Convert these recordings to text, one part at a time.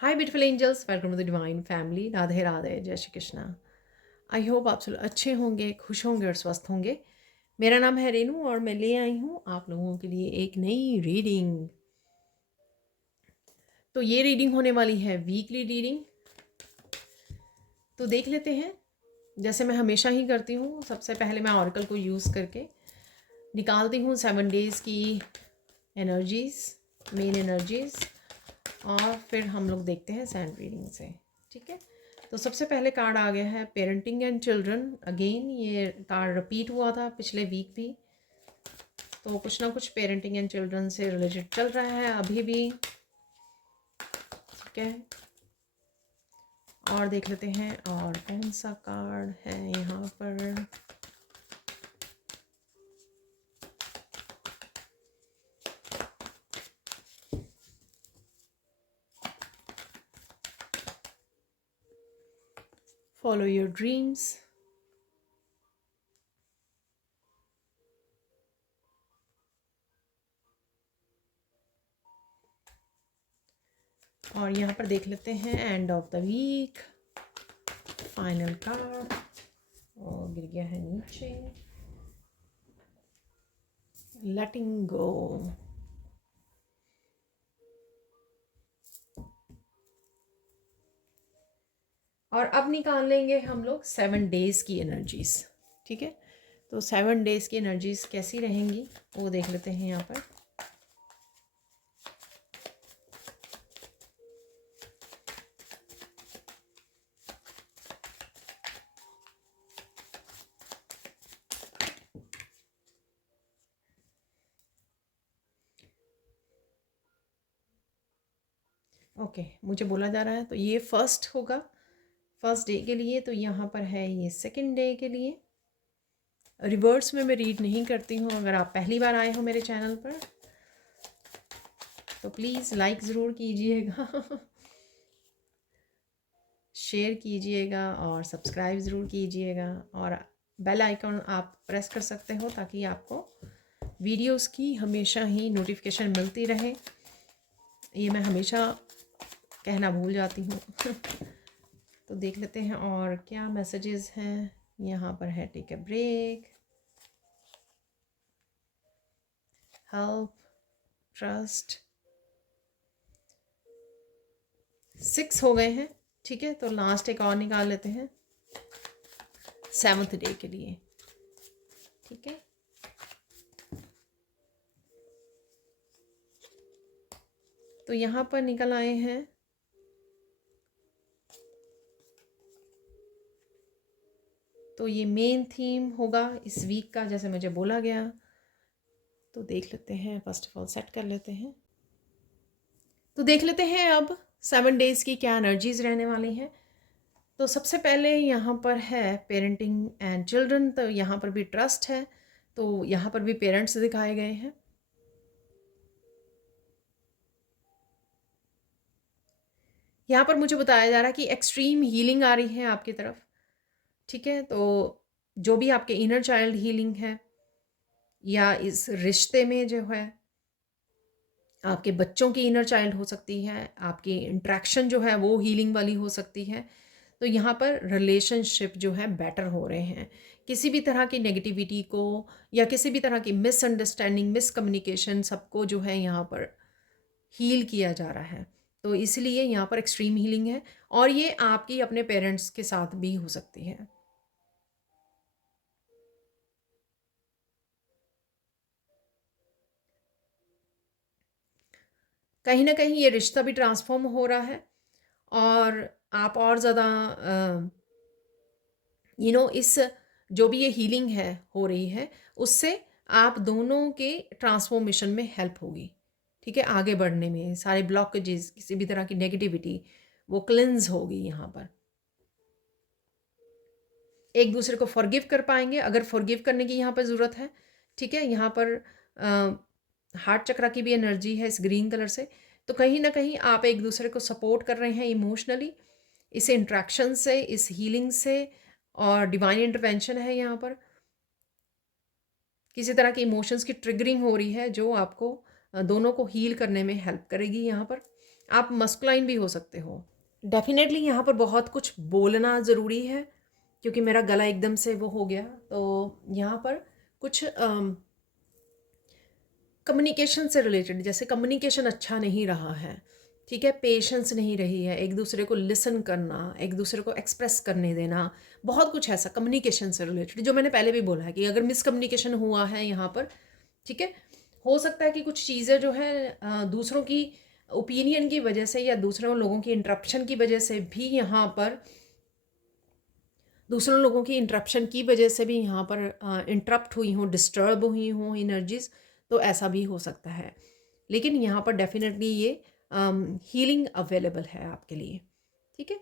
Hi beautiful angels, welcome to the divine family. Radhe Radhe, जय Shri Krishna. I hope आप सब अच्छे होंगे, खुश होंगे और स्वस्थ होंगे। मेरा नाम है रेनू और मैं ले आई हूँ आप लोगों के लिए एक नई रीडिंग। तो ये रीडिंग होने वाली है वीकली रीडिंग। तो देख लेते हैं, जैसे मैं हमेशा ही करती हूँ। सबसे पहले मैं ऑरेकल को यूज़ करके निकालती हूँ 7 डेज़ की एनर्जीज़, मेन एनर्जीज़, और फिर हम लोग देखते हैं सैंड रीडिंग से। ठीक है, तो सबसे पहले कार्ड आ गया है पेरेंटिंग एंड चिल्ड्रन। अगेन ये कार्ड रिपीट हुआ था पिछले वीक भी, तो कुछ ना कुछ पेरेंटिंग एंड चिल्ड्रन से रिलेटेड चल रहा है अभी भी। ठीक है, और देख लेते हैं और कौन सा कार्ड है यहाँ पर। Follow your dreams. और यहाँ पर देख लेते हैं end of the week, final card, और गिर गया है नीचे, लेटिंग गो। और अब निकाल लेंगे हम लोग 7 डेज़ की एनर्जीज़। ठीक है, तो 7 डेज़ की एनर्जीज़ कैसी रहेंगी वो देख लेते हैं यहाँ पर। ओके, मुझे बोला जा रहा है तो ये फर्स्ट होगा, फर्स्ट डे के लिए। तो यहाँ पर है ये सेकंड डे के लिए। रिवर्स में मैं रीड नहीं करती हूँ। अगर आप पहली बार आए हो मेरे चैनल पर तो प्लीज़ लाइक ज़रूर कीजिएगा शेयर कीजिएगा और सब्सक्राइब ज़रूर कीजिएगा, और बेल आइकन आप प्रेस कर सकते हो ताकि आपको वीडियोस की हमेशा ही नोटिफिकेशन मिलती रहे। ये मैं हमेशा कहना भूल जाती हूँ तो देख लेते हैं और क्या मैसेजेस हैं यहाँ पर। है take a break, help, trust. 6 हो गए हैं। ठीक है, तो लास्ट एक और निकाल लेते हैं 7th डे के लिए। ठीक है, तो यहाँ पर निकल आए हैं तो ये मेन थीम होगा इस वीक का, जैसे मुझे बोला गया। तो देख लेते हैं, फर्स्ट ऑफ ऑल सेट कर लेते हैं। तो देख लेते हैं अब 7 डेज़ की क्या एनर्जीज रहने वाली हैं। तो सबसे पहले यहाँ पर है पेरेंटिंग एंड चिल्ड्रन। तो यहाँ पर भी ट्रस्ट है, तो यहाँ पर भी पेरेंट्स दिखाए गए हैं। यहाँ पर मुझे बताया जा रहा है कि एक्सट्रीम हीलिंग आ रही है आपकी तरफ। ठीक है, तो जो भी आपके इनर चाइल्ड हीलिंग है, या इस रिश्ते में जो है आपके बच्चों की इनर चाइल्ड हो सकती है, आपकी इंट्रैक्शन जो है वो हीलिंग वाली हो सकती है। तो यहाँ पर रिलेशनशिप जो है बेटर हो रहे हैं। किसी भी तरह की नेगेटिविटी को या किसी भी तरह की मिसअंडरस्टैंडिंग, मिसकम्युनिकेशन, सबको जो है यहाँ पर हील किया जा रहा है। तो इसलिए यहाँ पर एक्सट्रीम हीलिंग है, और ये आपकी अपने पेरेंट्स के साथ भी हो सकती है। कहीं ना कहीं ये रिश्ता भी ट्रांसफॉर्म हो रहा है, और आप और ज़्यादा इस जो भी ये हीलिंग है हो रही है, उससे आप दोनों के ट्रांसफॉर्मेशन में हेल्प होगी। ठीक है, आगे बढ़ने में सारे ब्लॉकेजेस, किसी भी तरह की नेगेटिविटी, वो क्लिनज होगी। यहाँ पर एक दूसरे को फॉरगिव कर पाएंगे, अगर फॉरगिव करने की यहाँ पर ज़रूरत है। ठीक है, यहाँ पर हार्ट चक्रा की भी एनर्जी है इस ग्रीन कलर से। तो कहीं ना कहीं आप एक दूसरे को सपोर्ट कर रहे हैं इमोशनली, इस इंट्रैक्शन से, इस हीलिंग से, और डिवाइन इंटरवेंशन है यहाँ पर। किसी तरह की इमोशंस की ट्रिगरिंग हो रही है जो आपको दोनों को हील करने में हेल्प करेगी यहाँ पर। आप मस्कुलाइन भी हो सकते हो। डेफ़िनेटली यहाँ पर बहुत कुछ बोलना ज़रूरी है, क्योंकि मेरा गला एकदम से वो हो गया। तो यहाँ पर कुछ कम्युनिकेशन से रिलेटेड, जैसे कम्युनिकेशन अच्छा नहीं रहा है, ठीक है, पेशेंस नहीं रही है, एक दूसरे को लिसन करना, एक दूसरे को एक्सप्रेस करने देना, बहुत कुछ ऐसा कम्युनिकेशन से रिलेटेड जो मैंने पहले भी बोला है कि अगर मिसकम्युनिकेशन हुआ है यहाँ पर, ठीक है, हो सकता है कि कुछ चीज़ें जो है दूसरों की ओपिनियन की वजह से या दूसरों लोगों की इंटरप्शन की वजह से भी यहाँ पर, दूसरों लोगों की इंटरप्शन की वजह से भी यहाँ पर इंटरप्ट हुई हों, डिस्टर्ब हुई हों एनर्जीज, तो ऐसा भी हो सकता है। लेकिन यहाँ पर डेफिनेटली ये हीलिंग अवेलेबल है आपके लिए, ठीक है।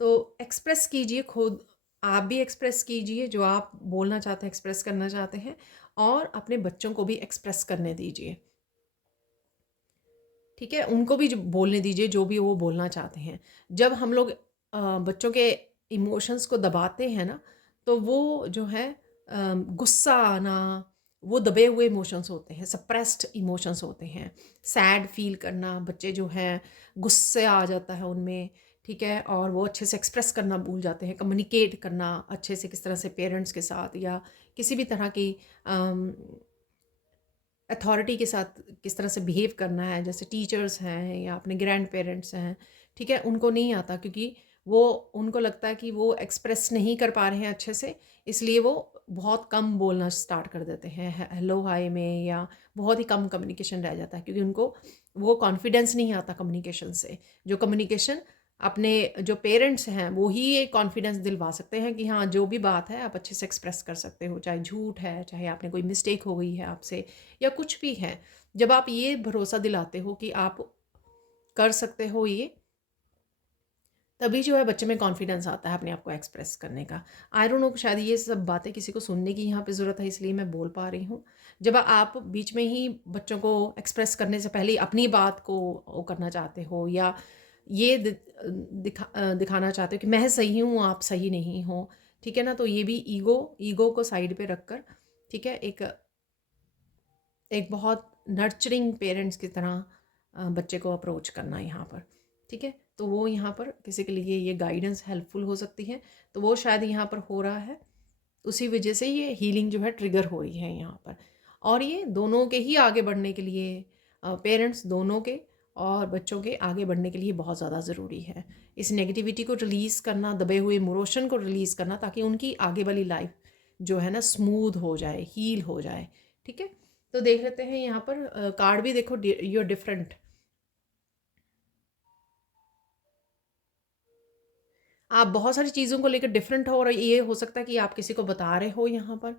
तो एक्सप्रेस कीजिए खुद, आप भी एक्सप्रेस कीजिए जो आप बोलना चाहते हैं, एक्सप्रेस करना चाहते हैं, और अपने बच्चों को भी एक्सप्रेस करने दीजिए, ठीक है, उनको भी बोलने दीजिए जो भी वो बोलना चाहते हैं। जब हम लोग बच्चों के इमोशंस को दबाते हैं ना, तो वो जो है गुस्सा आना, वो दबे हुए इमोशंस होते हैं, सप्रेस्ड इमोशंस होते हैं। सैड फील करना, बच्चे जो हैं गुस्से आ जाता है उनमें, ठीक है, और वो अच्छे से एक्सप्रेस करना भूल जाते हैं, कम्युनिकेट करना अच्छे से किस तरह से पेरेंट्स के साथ या किसी भी तरह की अथॉरिटी के साथ किस तरह से बिहेव करना है, जैसे टीचर्स हैं या अपने ग्रैंड पेरेंट्स हैं, ठीक है, उनको नहीं आता, क्योंकि वो, उनको लगता है कि वो एक्सप्रेस नहीं कर पा रहे हैं अच्छे से, इसलिए वो बहुत कम बोलना स्टार्ट कर देते हैं हेलो हाय में, या बहुत ही कम कम्युनिकेशन रह जाता है, क्योंकि उनको वो कॉन्फिडेंस नहीं आता कम्युनिकेशन से। जो कम्युनिकेशन अपने जो पेरेंट्स हैं वो ही ये कॉन्फिडेंस दिलवा सकते हैं कि हाँ, जो भी बात है आप अच्छे से एक्सप्रेस कर सकते हो, चाहे झूठ है, चाहे आपने कोई मिस्टेक हो गई है आपसे, या कुछ भी है। जब आप ये भरोसा दिलाते हो कि आप कर सकते हो ये, तभी जो है बच्चे में कॉन्फिडेंस आता है अपने आप को एक्सप्रेस करने का। आई डोंट नो, शायद ये सब बातें किसी को सुनने की यहाँ पे ज़रूरत है, इसलिए मैं बोल पा रही हूँ। जब आप बीच में ही बच्चों को एक्सप्रेस करने से पहले अपनी बात को वो करना चाहते हो, या ये दिखाना चाहते हो कि मैं सही हूँ, आप सही नहीं हो, ठीक है ना, तो ये भी ईगो को साइड पे रखकर, ठीक है, एक एक बहुत नर्चरिंग पेरेंट्स की तरह बच्चे को अप्रोच करना यहाँ पर, ठीक है। तो वो यहाँ पर किसी के लिए ये गाइडेंस हेल्पफुल हो सकती है, तो वो शायद यहाँ पर हो रहा है, उसी वजह से ये हीलिंग जो है ट्रिगर हो रही है यहाँ पर। और ये दोनों के ही आगे बढ़ने के लिए, पेरेंट्स दोनों के और बच्चों के आगे बढ़ने के लिए बहुत ज़्यादा ज़रूरी है इस नेगेटिविटी को रिलीज़ करना, दबे हुए इमोशन को रिलीज़ करना, ताकि उनकी आगे वाली लाइफ जो है ना स्मूथ हो जाए, हील हो जाए, ठीक है। तो देख लेते हैं यहाँ पर कार्ड भी देखो, यूर डिफरेंट, आप बहुत सारी चीज़ों को लेकर डिफरेंट हो, और ये हो सकता है कि आप किसी को बता रहे हो यहाँ पर,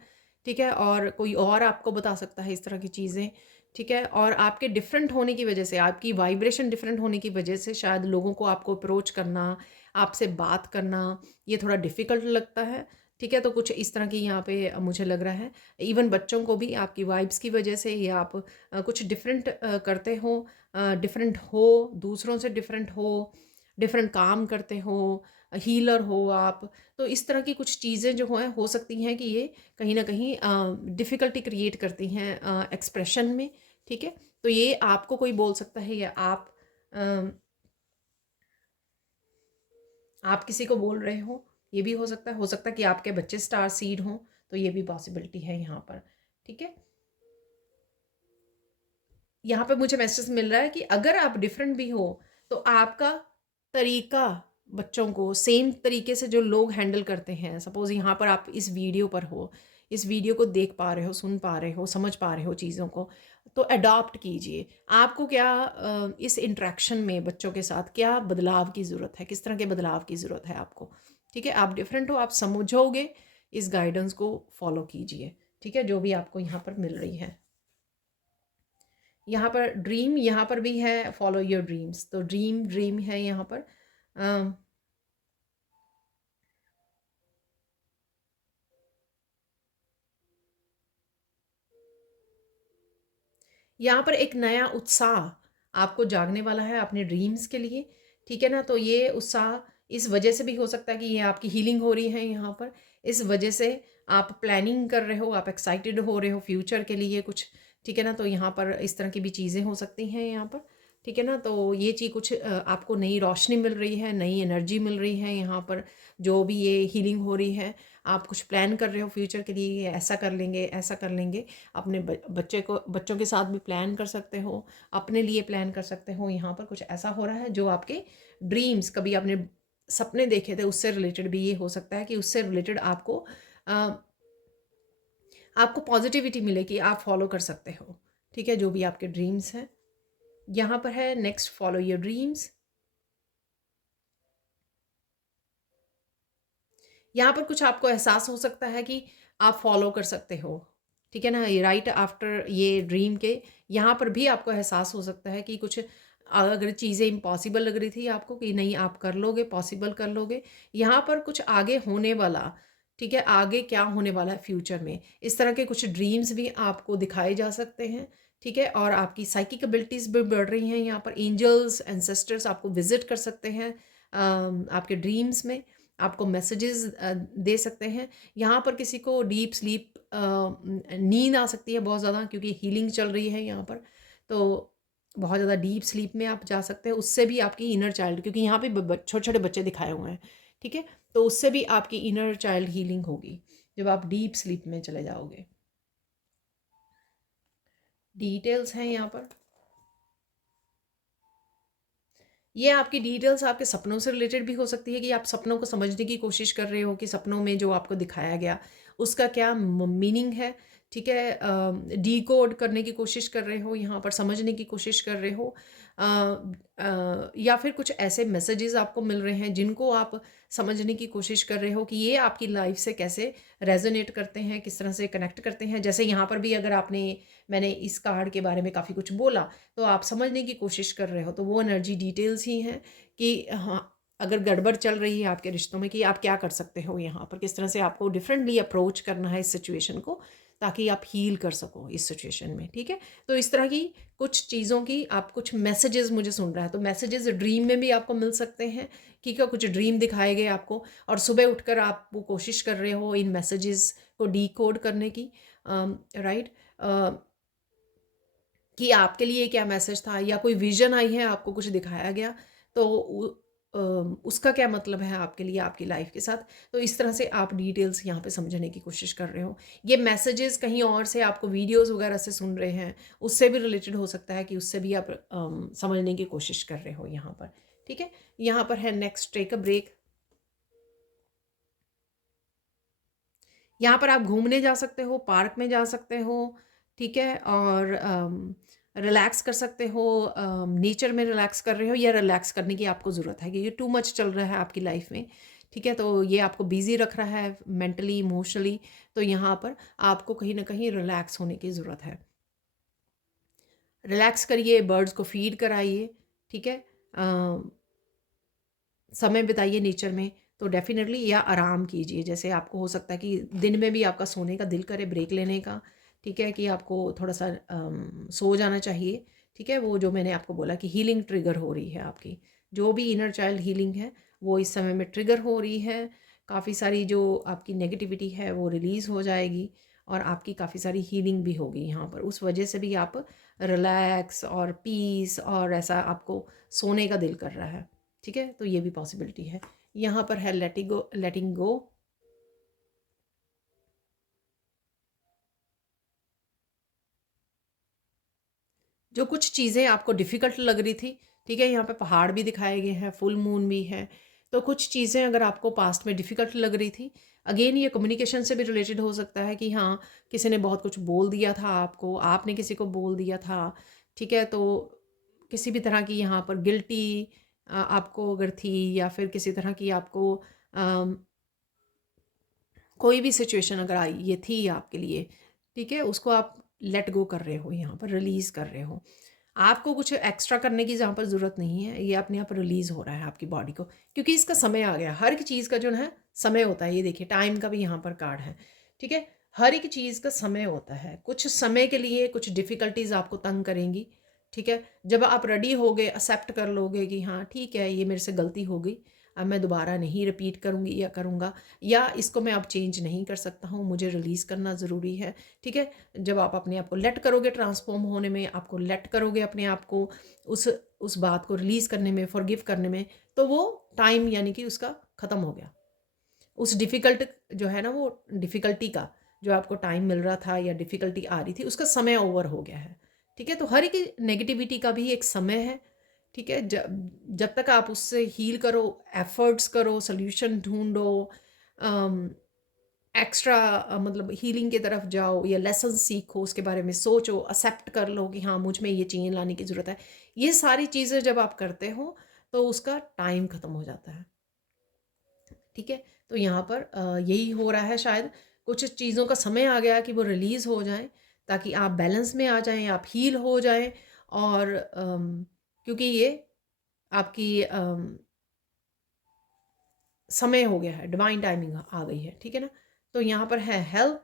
ठीक है, और कोई और आपको बता सकता है इस तरह की चीज़ें, ठीक है, और आपके डिफरेंट होने की वजह से, आपकी वाइब्रेशन डिफरेंट होने की वजह से शायद लोगों को आपको अप्रोच करना, आपसे बात करना, ये थोड़ा डिफ़िकल्ट लगता है, ठीक है। तो कुछ इस तरह की यहाँ पे मुझे लग रहा है, इवन बच्चों को भी आपकी वाइब्स की वजह से, या आप कुछ डिफरेंट करते हो, डिफरेंट हो, दूसरों से डिफरेंट हो, डिफरेंट काम करते हो, हीलर हो आप, तो इस तरह की कुछ चीज़ें जो हैं हो सकती हैं कि ये कहीं ना कहीं डिफ़िकल्टी क्रिएट करती हैं एक्सप्रेशन में, ठीक है। तो ये आपको कोई बोल सकता है, या आप किसी को बोल रहे हो, ये भी हो सकता है कि आपके बच्चे स्टार सीड हों, तो ये भी पॉसिबिलिटी है यहाँ पर, ठीक है। यहाँ पे मुझे मैसेज मिल रहा है कि अगर आप डिफरेंट भी हो, तो आपका तरीका बच्चों को सेम तरीके से जो लोग हैंडल करते हैं, सपोज़ यहाँ पर आप इस वीडियो पर हो, इस वीडियो को देख पा रहे हो, सुन पा रहे हो, समझ पा रहे हो चीज़ों को, तो अडॉप्ट कीजिए। आपको क्या इस इंटरेक्शन में बच्चों के साथ क्या बदलाव की ज़रूरत है, किस तरह के बदलाव की ज़रूरत है आपको, ठीक है। आप डिफरेंट हो, आप समझोगे, इस गाइडेंस को फॉलो कीजिए, ठीक है, जो भी आपको यहाँ पर मिल रही है। यहाँ पर ड्रीम, यहाँ पर भी है फॉलो योर ड्रीम्स, तो ड्रीम ड्रीम है यहाँ पर। अम, यहाँ पर एक नया उत्साह आपको जागने वाला है अपने ड्रीम्स के लिए, ठीक है ना। तो ये उत्साह इस वजह से भी हो सकता है कि ये आपकी हीलिंग हो रही है यहाँ पर, इस वजह से आप प्लानिंग कर रहे हो, आप एक्साइटेड हो रहे हो फ्यूचर के लिए कुछ, ठीक है ना। तो यहाँ पर इस तरह की भी चीज़ें हो सकती हैं यहाँ पर। ठीक है ना? तो ये चीज़ कुछ आपको नई रोशनी मिल रही है, नई एनर्जी मिल रही है यहाँ पर, जो भी ये हीलिंग हो रही है। आप कुछ प्लान कर रहे हो फ्यूचर के लिए, ये ऐसा कर लेंगे, ऐसा कर लेंगे। अपने बच्चों के साथ भी प्लान कर सकते हो, अपने लिए प्लान कर सकते हो। यहाँ पर कुछ ऐसा हो रहा है जो आपके ड्रीम्स, कभी आपने सपने देखे थे उससे रिलेटेड भी ये हो सकता है कि उससे रिलेटेड अ, आपको पॉजिटिविटी मिले कि आप फॉलो कर सकते हो। ठीक है? जो भी आपके ड्रीम्स हैं। यहाँ पर है नेक्स्ट, फॉलो योर ड्रीम्स। यहाँ पर कुछ आपको एहसास हो सकता है कि आप फॉलो कर सकते हो। ठीक है ना? ये राइट आफ्टर ये ड्रीम के यहाँ पर भी आपको एहसास हो सकता है कि कुछ अगर चीज़ें इम्पॉसिबल लग रही थी आपको कि नहीं आप कर लोगे, पॉसिबल कर लोगे। यहाँ पर कुछ आगे होने वाला, ठीक है? आगे क्या होने वाला है फ्यूचर में, इस तरह के कुछ ड्रीम्स भी आपको दिखाए जा सकते हैं। ठीक है? और आपकी साइकिक एबिलिटीज़ भी बढ़ रही हैं। यहाँ पर एंजल्स, एंसेस्टर्स आपको विज़िट कर सकते हैं आपके ड्रीम्स में। आपको मैसेजेस दे सकते हैं। यहाँ पर किसी को डीप स्लीप नींद आ सकती है बहुत ज़्यादा, क्योंकि हीलिंग चल रही है यहाँ पर। तो बहुत ज़्यादा डीप स्लीप में आप जा सकते हैं। उससे भी आपकी इनर चाइल्ड, क्योंकि यहाँ पे छोटे-छोटे बच्चे दिखाए हुए हैं, ठीक है? तो उससे भी आपकी इनर चाइल्ड हीलिंग होगी, जब आप डीप स्लीप में चले जाओगे। डिटेल्स हैं यहाँ पर। ये आपकी डिटेल्स आपके सपनों से रिलेटेड भी हो सकती है कि आप सपनों को समझने की कोशिश कर रहे हो कि सपनों में जो आपको दिखाया गया उसका क्या मीनिंग है। ठीक है? डिकोड करने की कोशिश कर रहे हो, यहाँ पर समझने की कोशिश कर रहे हो। या फिर कुछ ऐसे मैसेजेस आपको मिल रहे हैं जिनको आप समझने की कोशिश कर रहे हो कि ये आपकी लाइफ से कैसे रेजोनेट करते हैं, किस तरह से कनेक्ट करते हैं। जैसे यहाँ पर भी अगर मैंने इस कार्ड के बारे में काफ़ी कुछ बोला, तो आप समझने की कोशिश कर रहे हो, तो वो एनर्जी डिटेल्स ही हैं कि हाँ, अगर गड़बड़ चल रही है आपके रिश्तों में, कि आप क्या कर सकते हो यहाँ पर, किस तरह से आपको डिफरेंटली अप्रोच करना है इस सिचुएशन को, ताकि आप हील कर सको इस सिचुएशन में। ठीक है? तो इस तरह की कुछ चीज़ों की आप कुछ मैसेजेस मुझे सुन रहा है, तो मैसेजेस ड्रीम में भी आपको मिल सकते हैं कि क्या कुछ ड्रीम दिखाए गए आपको, और सुबह उठकर आप वो कोशिश कर रहे हो इन मैसेजेस को डिकोड करने की। राइट? कि आपके लिए क्या मैसेज था, या कोई विजन आई है, आपको कुछ दिखाया गया, तो उसका क्या मतलब है आपके लिए, आपकी लाइफ के साथ। तो इस तरह से आप डिटेल्स यहाँ पे समझने की कोशिश कर रहे हो। ये मैसेजेस कहीं और से आपको वीडियोस वगैरह से सुन रहे हैं, उससे भी रिलेटेड हो सकता है कि उससे भी आप समझने की कोशिश कर रहे हो यहाँ पर। ठीक है? यहाँ पर है नेक्स्ट, टेक अ ब्रेक। यहाँ पर आप घूमने जा सकते हो, पार्क में जा सकते हो, ठीक है? और रिलैक्स कर सकते हो, नेचर में रिलैक्स कर रहे हो, या रिलैक्स करने की आपको ज़रूरत है कि ये टू मच चल रहा है आपकी लाइफ में, ठीक है? तो ये आपको बिज़ी रख रहा है मेंटली, इमोशनली, तो यहाँ पर आपको कहीं न कहीं रिलैक्स होने की ज़रूरत है। रिलैक्स करिए, बर्ड्स को फ़ीड कराइए, ठीक है? समय बिताइए नेचर में, तो डेफ़िनेटली, या आराम कीजिए। जैसे आपको हो सकता है कि दिन में भी आपका सोने का दिल करे, ब्रेक लेने का, ठीक है? कि आपको थोड़ा-सा सो जाना चाहिए, ठीक है? वो जो मैंने आपको बोला कि हीलिंग ट्रिगर हो रही है आपकी, जो भी इनर चाइल्ड हीलिंग है, वो इस समय में ट्रिगर हो रही है। काफ़ी सारी जो आपकी नेगेटिविटी है, वो रिलीज़ हो जाएगी, और आपकी काफ़ी सारी हीलिंग भी होगी यहाँ पर। उस वजह से भी आप रिलैक्स और पीस, और ऐसा आपको सोने का दिल कर रहा है। ठीक है? तो ये भी पॉसिबिलिटी है। यहाँ पर है लेटिंग गो। जो कुछ चीज़ें आपको डिफ़िकल्ट लग रही थी, ठीक है? यहाँ पे पहाड़ भी दिखाए गए हैं, फुल मून भी है। तो कुछ चीज़ें अगर आपको पास्ट में डिफ़िकल्ट लग रही थी, अगेन ये कम्युनिकेशन से भी रिलेटेड हो सकता है कि हाँ, किसी ने बहुत कुछ बोल दिया था आपको, आपने किसी को बोल दिया था, ठीक है? तो किसी भी तरह की यहाँ पर गिल्टी आपको अगर थी, या फिर किसी तरह की आपको अम कोई भी सिचुएशन अगर आई ये थी आपके लिए, ठीक है? उसको आप लेट गो कर रहे हो, यहाँ पर रिलीज़ कर रहे हो। आपको कुछ एक्स्ट्रा करने की जहाँ पर ज़रूरत नहीं है, ये अपने आप रिलीज़ हो रहा है आपकी बॉडी को, क्योंकि इसका समय आ गया। हर एक चीज़ का जो है समय होता है, ये देखिए टाइम का भी यहाँ पर कार्ड है, ठीक है? हर एक चीज़ का समय होता है। कुछ समय के लिए कुछ डिफ़िकल्टीज़ आपको तंग करेंगी, ठीक है? जब आप रेडी होगे, एक्सेप्ट कर लोगे कि हाँ, ठीक है, ये मेरे से गलती हो गई, अब मैं दोबारा नहीं रिपीट करूँगी या करूँगा, या इसको मैं अब चेंज नहीं कर सकता हूँ, मुझे रिलीज़ करना ज़रूरी है। ठीक है, जब आप अपने आप को लेट करोगे ट्रांसफॉर्म होने में, आपको लेट करोगे अपने आप को उस बात को रिलीज़ करने में, फॉरगिव करने में, तो वो टाइम यानी कि उसका ख़त्म हो गया। उस डिफ़िकल्ट जो है ना, वो डिफ़िकल्टी का जो आपको टाइम मिल रहा था या डिफ़िकल्टी आ रही थी, उसका समय ओवर हो गया है। ठीक है, तो हर एक नेगेटिविटी का भी एक समय है। ठीक है, जब तक आप उससे हील करो, एफर्ट्स करो, सॉल्यूशन ढूंढो, एक्स्ट्रा मतलब हीलिंग की तरफ जाओ या लेसन सीखो, उसके बारे में सोचो, एक्सेप्ट कर लो कि हाँ मुझ में ये चेंज लाने की ज़रूरत है। ये सारी चीज़ें जब आप करते हो तो उसका टाइम ख़त्म हो जाता है। ठीक है, तो यहाँ पर यही हो रहा है, शायद कुछ चीज़ों का समय आ गया कि वो रिलीज़ हो जाएं, ताकि आप बैलेंस में आ जाएं, आप हील हो जाएं। और क्योंकि ये आपकी समय हो गया है, डिवाइन टाइमिंग आ गई है। ठीक है ना, तो यहाँ पर है हेल्प।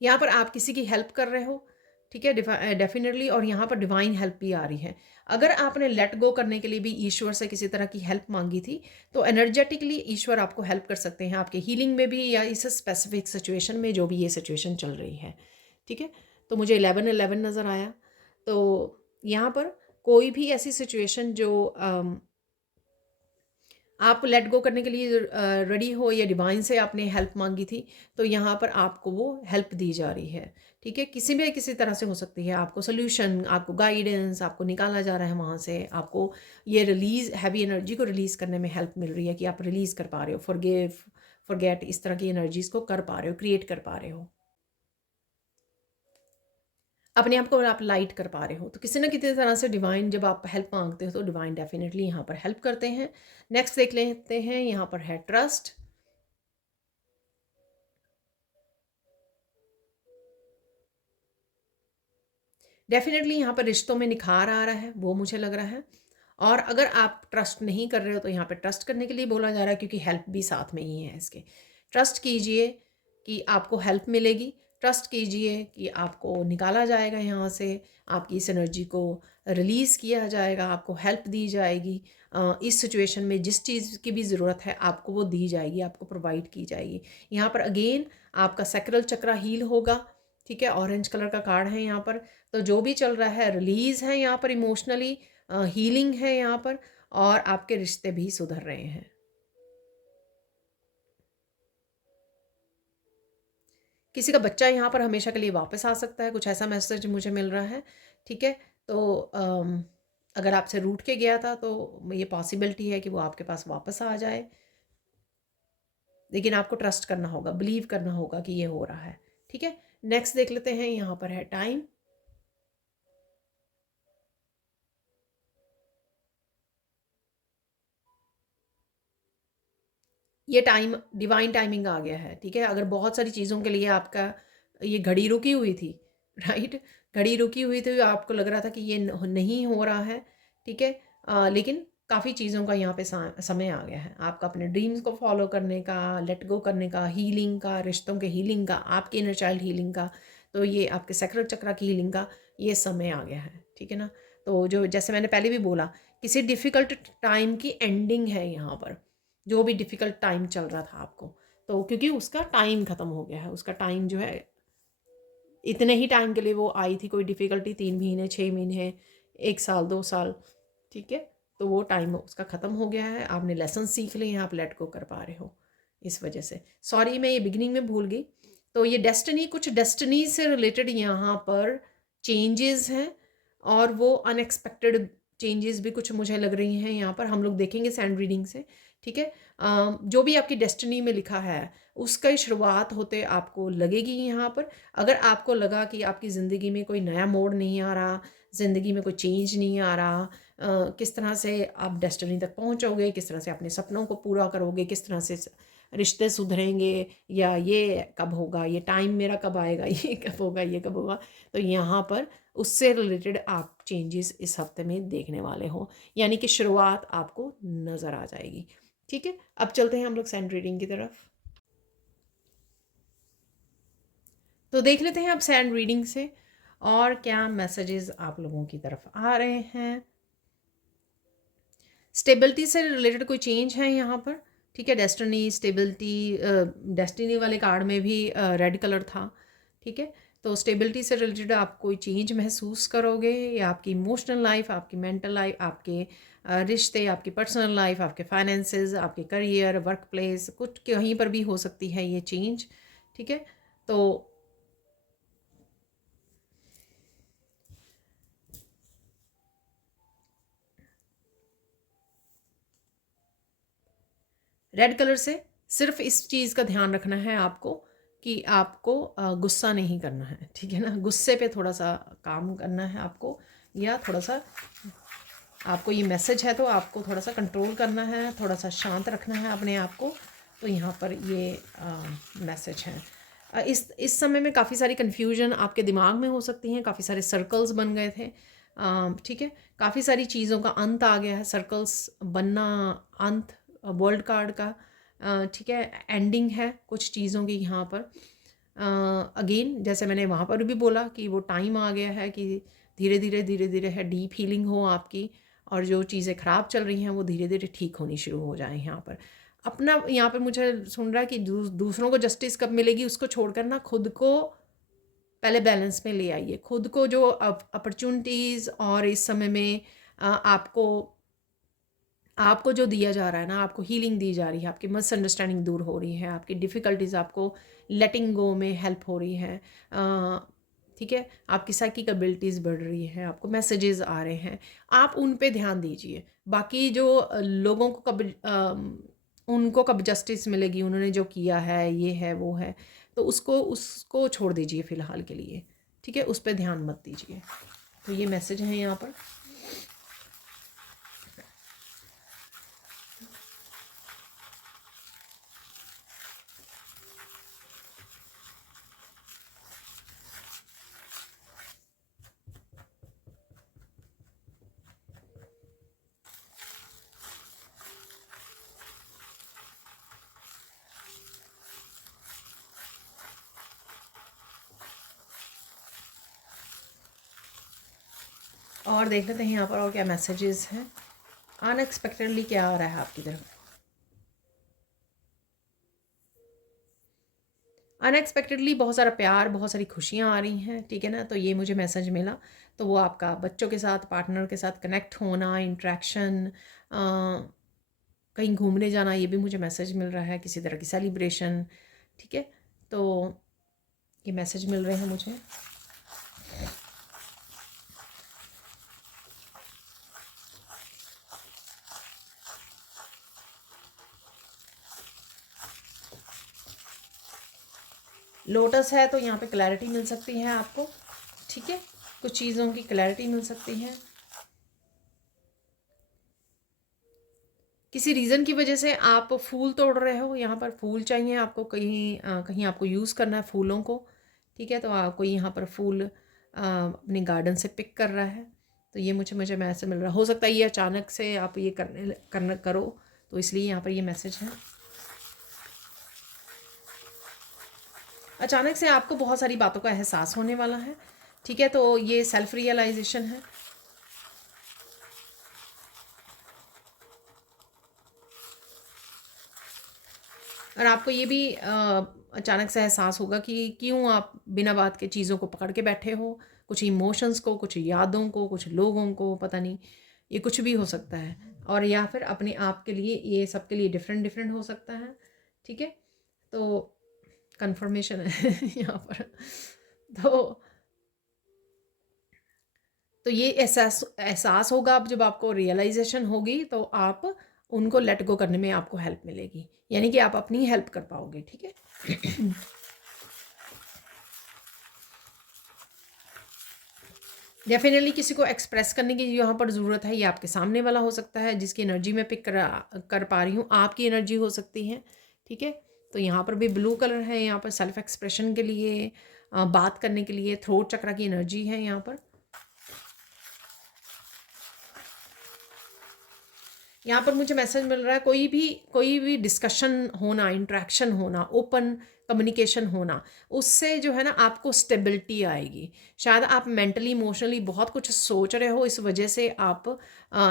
यहाँ पर आप किसी की हेल्प कर रहे हो। ठीक है, डेफिनेटली, और यहाँ पर डिवाइन हेल्प भी आ रही है। अगर आपने लेट गो करने के लिए भी ईश्वर से किसी तरह की हेल्प मांगी थी, तो एनर्जेटिकली ईश्वर आपको हेल्प कर सकते हैं, आपके हीलिंग में भी या इस स्पेसिफिक सिचुएशन में, जो भी ये सिचुएशन चल रही है। ठीक है, तो मुझे 11-11 नज़र आया। तो यहाँ पर कोई भी ऐसी सिचुएशन जो आप लेट गो करने के लिए रेडी हो, या डिवाइन से आपने हेल्प मांगी थी, तो यहाँ पर आपको वो हेल्प दी जा रही है। ठीक है, किसी भी किसी तरह से हो सकती है, आपको सोल्यूशन, आपको गाइडेंस, आपको निकाला जा रहा है वहाँ से, आपको ये रिलीज, हैवी एनर्जी को रिलीज़ करने में हेल्प मिल रही है कि आप रिलीज़ कर पा रहे हो, फॉरगिव, फॉरगेट, इस तरह की एनर्जीज को कर पा रहे हो, क्रिएट कर पा रहे हो, अपने आप को आप लाइट कर पा रहे हो। तो किसी ना किसी तरह से डिवाइन, जब आप हेल्प मांगते हो तो डिवाइन डेफिनेटली यहाँ पर हेल्प करते हैं। नेक्स्ट देख लेते हैं, यहाँ पर है ट्रस्ट। डेफिनेटली यहाँ पर रिश्तों में निखार आ रहा है, वो मुझे लग रहा है। और अगर आप ट्रस्ट नहीं कर रहे हो तो यहाँ पे ट्रस्ट करने के लिए बोला जा रहा है, क्योंकि हेल्प भी साथ में ही है इसके। ट्रस्ट कीजिए कि आपको हेल्प मिलेगी, ट्रस्ट कीजिए कि आपको निकाला जाएगा यहाँ से, आपकी इस एनर्जी को रिलीज़ किया जाएगा, आपको हेल्प दी जाएगी। इस सिचुएशन में जिस चीज़ की भी ज़रूरत है आपको वो दी जाएगी, आपको प्रोवाइड की जाएगी। यहाँ पर अगेन आपका सैक्रल चक्रा हील होगा। ठीक है, ऑरेंज कलर का कार्ड है यहाँ पर। तो जो भी चल रहा है, रिलीज़ है यहाँ पर, इमोशनली हीलिंग है यहाँ पर, और आपके रिश्ते भी सुधर रहे हैं। किसी का बच्चा यहाँ पर हमेशा के लिए वापस आ सकता है, कुछ ऐसा मैसेज मुझे मिल रहा है। ठीक है, तो अगर आपसे रूठ के गया था तो ये पॉसिबिलिटी है कि वो आपके पास वापस आ जाए, लेकिन आपको ट्रस्ट करना होगा, बिलीव करना होगा कि ये हो रहा है। ठीक है, नेक्स्ट देख लेते हैं, यहाँ पर है टाइम। ये टाइम डिवाइन टाइमिंग आ गया है। ठीक है, अगर बहुत सारी चीज़ों के लिए आपका ये घड़ी रुकी हुई थी, राइट, घड़ी रुकी हुई थी, आपको लग रहा था कि ये नहीं हो रहा है। ठीक है, लेकिन काफ़ी चीज़ों का यहाँ पे समय आ गया है, आपका अपने ड्रीम्स को फॉलो करने का, लेट गो करने का, हीलिंग का, रिश्तों के हीलिंग का, आपके इनर चाइल्ड हीलिंग का, तो ये आपके सैक्रल चक्रा की हीलिंग का ये समय आ गया है। ठीक है ना, तो जो जैसे मैंने पहले भी बोला, किसी डिफ़िकल्ट टाइम की एंडिंग है यहाँ पर, जो भी डिफ़िकल्ट टाइम चल रहा था आपको, तो क्योंकि उसका टाइम ख़त्म हो गया है, उसका टाइम जो है, इतने ही टाइम के लिए वो आई थी कोई डिफ़िकल्टी, 3 महीने, 6 महीने, 1 साल, 2 साल। ठीक है, तो वो टाइम उसका ख़त्म हो गया है, आपने लेसन सीख लिए हैं, आप लेट गो कर पा रहे हो इस वजह से। सॉरी, मैं ये बिगिनिंग में भूल गई। तो ये डेस्टिनी, कुछ डेस्टिनी से रिलेटेड यहाँ पर चेंजेस हैं, और वो अनएक्सपेक्टेड चेंजेस भी कुछ मुझे लग रही हैं यहाँ पर, हम लोग देखेंगे सैंड रीडिंग से। ठीक है, जो भी आपकी डेस्टिनी में लिखा है उसका ही शुरुआत होते आपको लगेगी यहाँ पर। अगर आपको लगा कि आपकी ज़िंदगी में कोई नया मोड़ नहीं आ रहा, ज़िंदगी में कोई चेंज नहीं आ रहा, किस तरह से आप डेस्टिनी तक पहुँचोगे, किस तरह से अपने सपनों को पूरा करोगे, किस तरह से रिश्ते सुधरेंगे, या ये कब होगा, ये टाइम मेरा कब आएगा, ये कब होगा, ये कब होगा, तो यहाँ पर उससे रिलेटेड आप चेंजेस इस हफ्ते में देखने वाले हो, यानी कि शुरुआत आपको नज़र आ जाएगी। ठीक है, अब चलते हैं हम लोग सैंड रीडिंग की तरफ। तो देख लेते हैं आप सैंड रीडिंग से और क्या मैसेजेस आप लोगों की तरफ आ रहे हैं। स्टेबिलिटी से रिलेटेड कोई चेंज है यहाँ पर, ठीक है। डेस्टिनी, स्टेबिलिटी, डेस्टिनी वाले कार्ड में भी रेड कलर था, ठीक है। तो स्टेबिलिटी से रिलेटेड आप कोई चेंज महसूस करोगे, या आपकी इमोशनल लाइफ, आपकी मेंटल लाइफ, आपके रिश्ते, आपकी पर्सनल लाइफ, आपके फाइनेंसेस, आपके करियर, वर्क प्लेस, कुछ कहीं पर भी हो सकती है ये चेंज, ठीक है। तो रेड कलर से सिर्फ इस चीज़ का ध्यान रखना है आपको कि आपको गुस्सा नहीं करना है, ठीक है ना। गुस्से पे थोड़ा सा काम करना है आपको, या थोड़ा सा आपको ये मैसेज है तो आपको थोड़ा सा कंट्रोल करना है, थोड़ा सा शांत रखना है अपने आप को। तो यहाँ पर ये मैसेज है। इस समय में काफ़ी सारी कन्फ्यूजन आपके दिमाग में हो सकती हैं, काफ़ी सारे सर्कल्स बन गए थे, ठीक है। काफ़ी सारी चीज़ों का अंत आ गया है, सर्कल्स बनना, अंत वर्ल्ड कार्ड का, ठीक है, एंडिंग है कुछ चीज़ों की यहाँ पर। अगेन जैसे मैंने वहाँ पर भी बोला कि वो टाइम आ गया है कि धीरे धीरे है डीप हीलिंग हो आपकी, और जो चीज़ें ख़राब चल रही हैं वो धीरे धीरे ठीक होनी शुरू हो जाए। यहाँ पर अपना, यहाँ पर मुझे सुन रहा है कि दूसरों को जस्टिस कब मिलेगी, उसको छोड़कर ना खुद को पहले बैलेंस में ले आइए। खुद को जो अपॉर्चुनिटीज़ और इस समय में आपको आपको जो दिया जा रहा है ना, आपको हीलिंग दी जा रही है, आपकी मिसअंडरस्टैंडिंग दूर हो रही है, आपकी डिफ़िकल्टीज़ आपको लेटिंग गो में हेल्प हो रही है, ठीक है। आपकी साइकिक एबिलिटीज़ बढ़ रही है, आपको मैसेजेस आ रहे हैं, आप उन पे ध्यान दीजिए। बाकी जो लोगों को उनको कब जस्टिस मिलेगी, उन्होंने जो किया है, ये है वो है, तो उसको उसको छोड़ दीजिए फ़िलहाल के लिए, ठीक है। उस पर ध्यान मत दीजिए। तो ये मैसेज है यहाँ पर। और देख लेते हैं यहाँ पर और क्या मैसेजेस हैं। अनएक्सपेक्टेडली क्या आ रहा है आपकी तरफ। अनएक्सपेक्टेडली बहुत सारा प्यार, बहुत सारी खुशियाँ आ रही हैं, ठीक है ना। तो ये मुझे मैसेज मिला, तो वो आपका बच्चों के साथ, पार्टनर के साथ कनेक्ट होना, इंट्रैक्शन, कहीं घूमने जाना, ये भी मुझे मैसेज मिल रहा है, किसी तरह की सेलिब्रेशन, ठीक है। तो ये मैसेज मिल रहे हैं मुझे। लोटस है तो यहाँ पे क्लैरिटी मिल सकती है आपको, ठीक है। कुछ चीज़ों की क्लैरिटी मिल सकती है। किसी रीज़न की वजह से आप फूल तोड़ रहे हो, यहाँ पर फूल चाहिए आपको, कहीं कहीं आपको यूज़ करना है फूलों को, ठीक है। तो कोई यहाँ पर फूल अपने गार्डन से पिक कर रहा है, तो ये मुझे मुझे मैसेज मिल रहा है। हो सकता है ये अचानक से आप ये करना करो, तो इसलिए यहाँ पर ये मैसेज है। अचानक से आपको बहुत सारी बातों का एहसास होने वाला है, ठीक है। तो ये सेल्फ रियलाइजेशन है। और आपको ये भी अचानक से एहसास होगा कि क्यों आप बिना बात के चीज़ों को पकड़ के बैठे हो, कुछ इमोशंस को, कुछ यादों को, कुछ लोगों को, पता नहीं, ये कुछ भी हो सकता है। और या फिर अपने आप के लिए, ये सबके लिए डिफरेंट डिफरेंट हो सकता है, ठीक है। तो कंफर्मेशन है यहाँ पर। तो तो ये एहसास एहसास होगा, अब जब आपको रियलाइजेशन होगी तो आप उनको लेट गो करने में आपको हेल्प मिलेगी, यानी कि आप अपनी हेल्प कर पाओगे, ठीक है। डेफिनेटली किसी को एक्सप्रेस करने की यहाँ पर ज़रूरत है, ये आपके सामने वाला हो सकता है जिसकी एनर्जी मैं पिक कर पा रही हूँ, आपकी एनर्जी हो सकती है, ठीक है। तो यहाँ पर भी ब्लू कलर है, यहाँ पर सेल्फ एक्सप्रेशन के लिए, बात करने के लिए, थ्रोट चक्र की एनर्जी है यहाँ पर। यहाँ पर मुझे मैसेज मिल रहा है कोई भी डिस्कशन होना, इंटरेक्शन होना, ओपन कम्युनिकेशन होना, उससे जो है ना आपको स्टेबिलिटी आएगी। शायद आप मेंटली इमोशनली बहुत कुछ सोच रहे हो, इस वजह से आप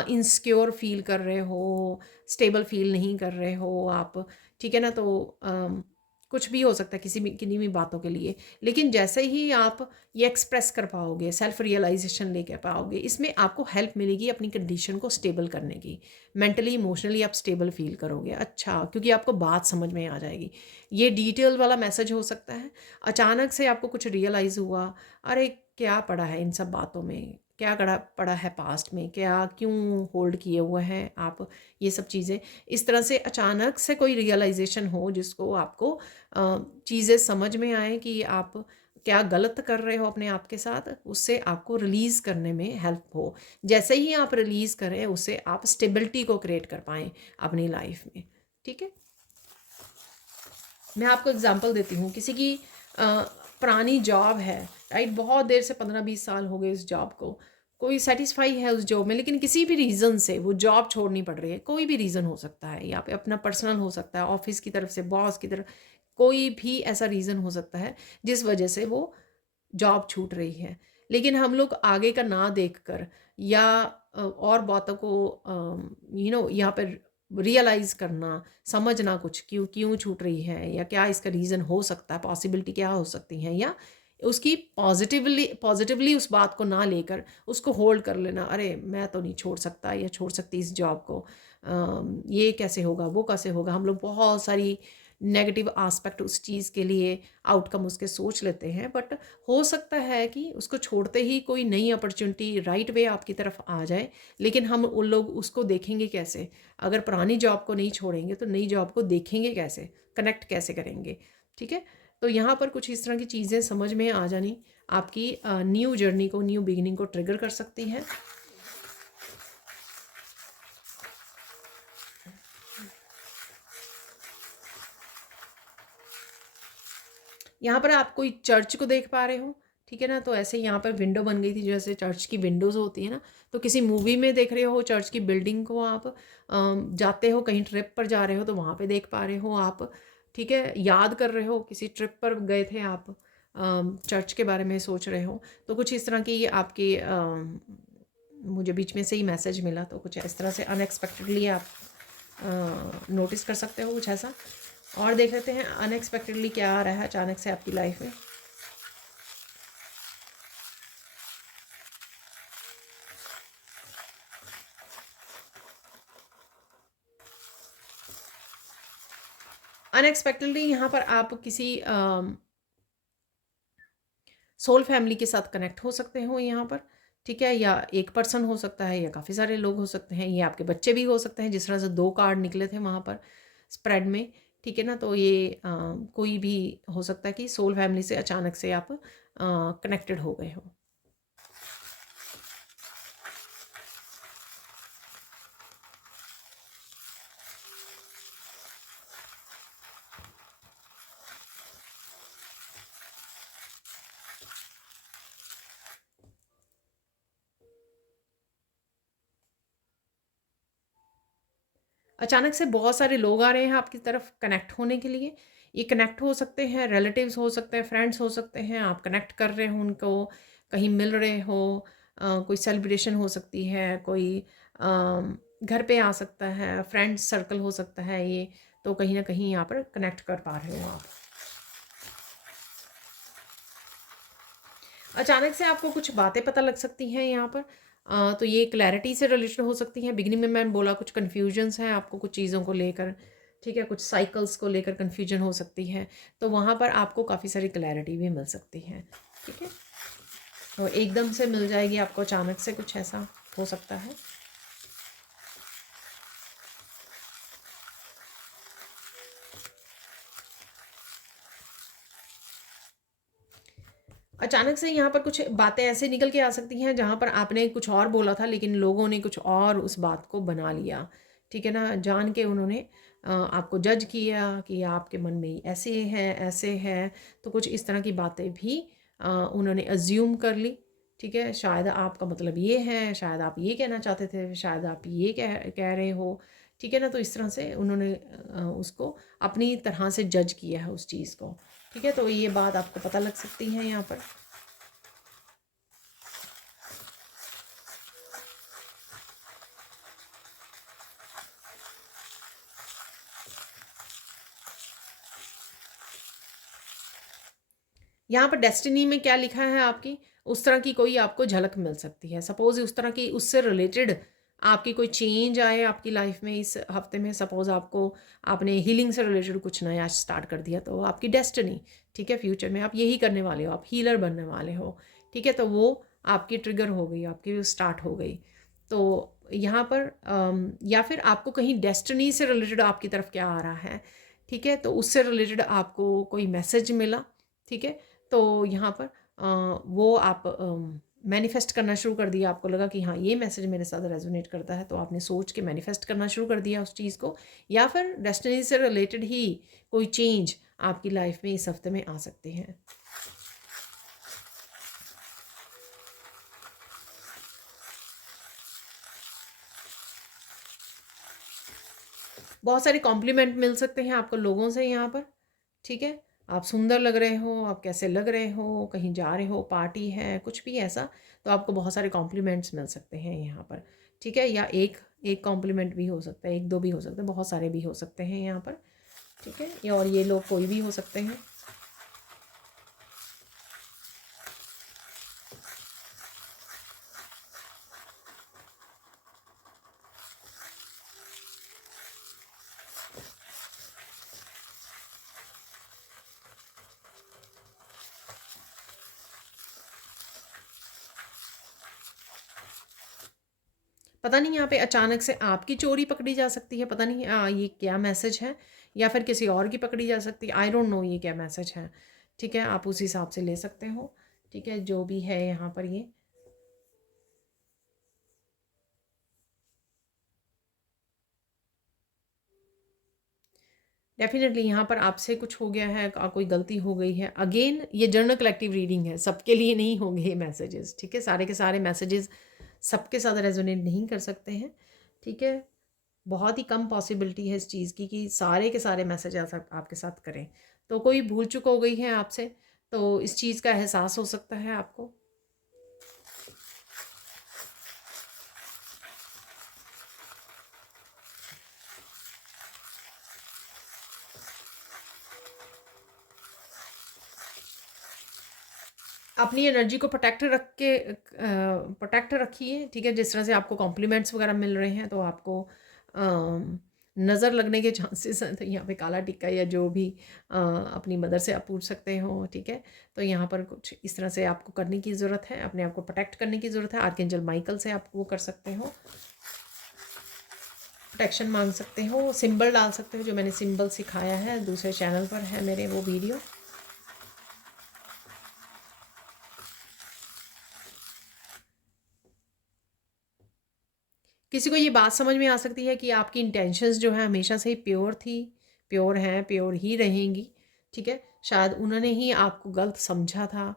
इनसिक्योर फील कर रहे हो, स्टेबल फील नहीं कर रहे हो आप, ठीक है ना। तो कुछ भी हो सकता है किसी भी किन्हीं भी बातों के लिए, लेकिन जैसे ही आप ये एक्सप्रेस कर पाओगे, सेल्फ रियलाइजेशन लेकर पाओगे, इसमें आपको हेल्प मिलेगी अपनी कंडीशन को स्टेबल करने की। मेंटली इमोशनली आप स्टेबल फील करोगे, अच्छा, क्योंकि आपको बात समझ में आ जाएगी। ये डिटेल वाला मैसेज हो सकता है। अचानक से आपको कुछ रियलाइज़ हुआ, अरे क्या पड़ा है इन सब बातों में, क्या कड़ा पड़ा है पास्ट में, क्या क्यों होल्ड किए हुए हैं आप ये सब चीज़ें। इस तरह से अचानक से कोई रियलाइजेशन हो जिसको आपको चीज़ें समझ में आए कि आप क्या गलत कर रहे हो अपने आप के साथ, उससे आपको रिलीज़ करने में हेल्प हो। जैसे ही आप रिलीज़ करें, उससे आप स्टेबिलिटी को क्रिएट कर पाएँ अपनी लाइफ में, ठीक है। मैं आपको एग्जांपल देती हूँ, किसी की पुरानी जॉब है, राइट, बहुत देर से 15-20 साल हो गए उस जॉब को, कोई सेटिस्फाई है उस जॉब में, लेकिन किसी भी रीज़न से वो जॉब छोड़नी पड़ रही है। कोई भी रीज़न हो सकता है, या पे अपना पर्सनल हो सकता है, ऑफिस की तरफ से, बॉस की तरफ, कोई भी ऐसा रीज़न हो सकता है जिस वजह से वो जॉब छूट रही है। लेकिन हम लोग आगे का ना देखकर, या और बातों को यहाँ पर रियलाइज़ करना, समझना कुछ क्यों क्यों छूट रही है, या क्या इसका रीज़न हो सकता है, पॉसिबिलिटी क्या हो सकती है, या उसकी पॉजिटिवली उस बात को ना लेकर उसको होल्ड कर लेना, अरे मैं तो नहीं छोड़ सकता या छोड़ सकती इस जॉब को, ये कैसे होगा, वो कैसे होगा। हम लोग बहुत सारी नेगेटिव आस्पेक्ट उस चीज़ के लिए, आउटकम उसके सोच लेते हैं, बट हो सकता है कि उसको छोड़ते ही कोई नई अपॉर्चुनिटी राइट वे आपकी तरफ आ जाए। लेकिन हम उन लोग उसको देखेंगे कैसे? अगर पुरानी जॉब को नहीं छोड़ेंगे तो नई जॉब को देखेंगे कैसे, कनेक्ट कैसे करेंगे, ठीक है। तो यहाँ पर कुछ इस तरह की चीज़ें समझ में आ जानी आपकी न्यू जर्नी को, न्यू बिगिनिंग को ट्रिगर कर सकती हैं। यहाँ पर आप कोई चर्च को देख पा रहे हो, ठीक है ना। तो ऐसे यहाँ पर विंडो बन गई थी, जैसे चर्च की विंडोज़ होती है ना, तो किसी मूवी में देख रहे हो चर्च की बिल्डिंग को आप, जाते हो कहीं ट्रिप पर जा रहे हो तो वहाँ पे देख पा रहे हो आप, ठीक है। याद कर रहे हो किसी ट्रिप पर गए थे आप, चर्च के बारे में सोच रहे हो, तो कुछ इस तरह की आपकी मुझे बीच में से ही मैसेज मिला, तो कुछ इस तरह से अनएक्सपेक्टेडली आप नोटिस कर सकते हो कुछ ऐसा। और देख लेते हैं अनएक्सपेक्टेडली क्या आ रहा है अचानक से आपकी लाइफ में। अनएक्सपेक्टेडली यहाँ पर आप किसी सोल फैमिली के साथ कनेक्ट हो सकते हो यहाँ पर, ठीक है। या एक पर्सन हो सकता है, या काफ़ी सारे लोग हो सकते हैं, ये आपके बच्चे भी हो सकते हैं, जिस तरह से 2 कार्ड निकले थे वहाँ पर स्प्रेड में, ठीक है ना। तो ये कोई भी हो सकता है कि सोल फैमिली से अचानक से आप कनेक्टेड हो गए हो। अचानक से बहुत सारे लोग आ रहे हैं आपकी तरफ कनेक्ट होने के लिए। ये कनेक्ट हो सकते हैं, रिलेटिव्स हो सकते हैं, फ्रेंड्स हो सकते हैं, आप कनेक्ट कर रहे हो उनको, कहीं मिल रहे हो, कोई सेलिब्रेशन हो सकती है, कोई घर पे आ सकता है, फ्रेंड्स सर्कल हो सकता है ये, तो कहीं ना कहीं यहाँ पर कनेक्ट कर पा रहे हो आप। अचानक से आपको कुछ बातें पता लग सकती हैं यहाँ पर, तो ये क्लैरिटी से रिलेटेड हो सकती हैं। बिगिनिंग में मैंने बोला कुछ कन्फ्यूजन्स हैं आपको कुछ चीज़ों को लेकर, ठीक है, कुछ साइकिल्स को लेकर कन्फ्यूजन हो सकती है, तो वहाँ पर आपको काफ़ी सारी क्लैरिटी भी मिल सकती है, ठीक है। तो एकदम से मिल जाएगी आपको, अचानक से कुछ ऐसा हो सकता है। अचानक से यहाँ पर कुछ बातें ऐसे निकल के आ सकती हैं जहाँ पर आपने कुछ और बोला था, लेकिन लोगों ने कुछ और उस बात को बना लिया, ठीक है ना। जान के उन्होंने आपको जज किया कि आपके मन में ऐसे है, ऐसे है, तो कुछ इस तरह की बातें भी उन्होंने अज्यूम कर ली, ठीक है, शायद आपका मतलब ये है, शायद आप ये कहना चाहते थे, शायद आप ये कह रहे हो, ठीक है ना। तो इस तरह से उन्होंने उसको अपनी तरह से जज किया है उस चीज़ को, ठीक है। तो ये बात आपको पता लग सकती है यहाँ पर। यहाँ पर डेस्टिनी में क्या लिखा है आपकी, उस तरह की कोई आपको झलक मिल सकती है। सपोज़ उस तरह की उससे रिलेटेड आपकी कोई चेंज आए आपकी लाइफ में इस हफ्ते में। सपोज़ आपने हीलिंग से रिलेटेड कुछ नया स्टार्ट कर दिया, तो आपकी डेस्टिनी, ठीक है, फ्यूचर में आप यही करने वाले हो, आप हीलर बनने वाले हो, ठीक है। तो वो आपकी ट्रिगर हो गई, आपकी स्टार्ट हो गई। तो यहाँ पर या फिर आपको कहीं डेस्टिनी से रिलेटेड आपकी तरफ क्या आ रहा है, ठीक है, तो उससे रिलेटेड आपको कोई मैसेज मिला, ठीक है। तो यहाँ पर वो आप मैनिफेस्ट करना शुरू कर दिया, आपको लगा कि हाँ ये मैसेज मेरे साथ रेजोनेट करता है, तो आपने सोच के मैनिफेस्ट करना शुरू कर दिया उस चीज़ को। या फिर डेस्टिनी से रिलेटेड ही कोई चेंज आपकी लाइफ में इस हफ्ते में आ सकते हैं। बहुत सारे कॉम्प्लीमेंट मिल सकते हैं आपको लोगों से यहाँ पर, ठीक है। आप सुंदर लग रहे हो, आप कैसे लग रहे हो, कहीं जा रहे हो, पार्टी है, कुछ भी ऐसा, तो आपको बहुत सारे कॉम्प्लीमेंट्स मिल सकते हैं यहाँ पर, ठीक है। या एक एक कॉम्प्लीमेंट भी हो सकता है, एक दो भी हो सकते हैं, बहुत सारे भी हो सकते हैं यहाँ पर, ठीक है। और ये लोग कोई भी हो सकते हैं। पता नहीं यहाँ पे अचानक से आपकी चोरी पकड़ी जा सकती है, पता नहीं ये क्या मैसेज है, या फिर किसी और की पकड़ी जा सकती है, आई डोंट नो ये क्या मैसेज है, ठीक है। आप उस हिसाब से ले सकते हो, ठीक है, जो भी है यहाँ पर ये। डेफिनेटली यहाँ पर आपसे कुछ हो गया है, कोई गलती हो गई है। अगेन ये जर्नल कलेक्टिव रीडिंग है, सबके लिए नहीं होंगे ये मैसेजेस, ठीक है। सारे के सारे मैसेजेस सबके साथ रेजोनेट नहीं कर सकते हैं, ठीक है। बहुत ही कम पॉसिबिलिटी है इस चीज़ की कि सारे के सारे मैसेज आपके साथ करें। तो कोई भूल चूक हो गई है आपसे, तो इस चीज़ का एहसास हो सकता है आपको। अपनी एनर्जी को प्रोटेक्ट रखिए, ठीक है। जिस तरह से आपको कॉम्प्लीमेंट्स वगैरह मिल रहे हैं, तो आपको नज़र लगने के चांसेस हैं, तो यहाँ पे काला टिक्का या जो भी अपनी मदर से आप पूछ सकते हो, ठीक है। तो यहाँ पर कुछ इस तरह से आपको करने की ज़रूरत है, अपने आप को प्रोटेक्ट करने की ज़रूरत है। आर्कएंजल माइकल से आप वो कर सकते हो, प्रोटेक्शन मांग सकते हो, सिंबल डाल सकते हो, जो मैंने सिंबल सिखाया है दूसरे चैनल पर है मेरे वो वीडियो। किसी को ये बात समझ में आ सकती है कि आपकी इंटेंशंस जो है हमेशा से ही प्योर थी, प्योर हैं, प्योर ही रहेंगी, ठीक है। शायद उन्होंने ही आपको गलत समझा था,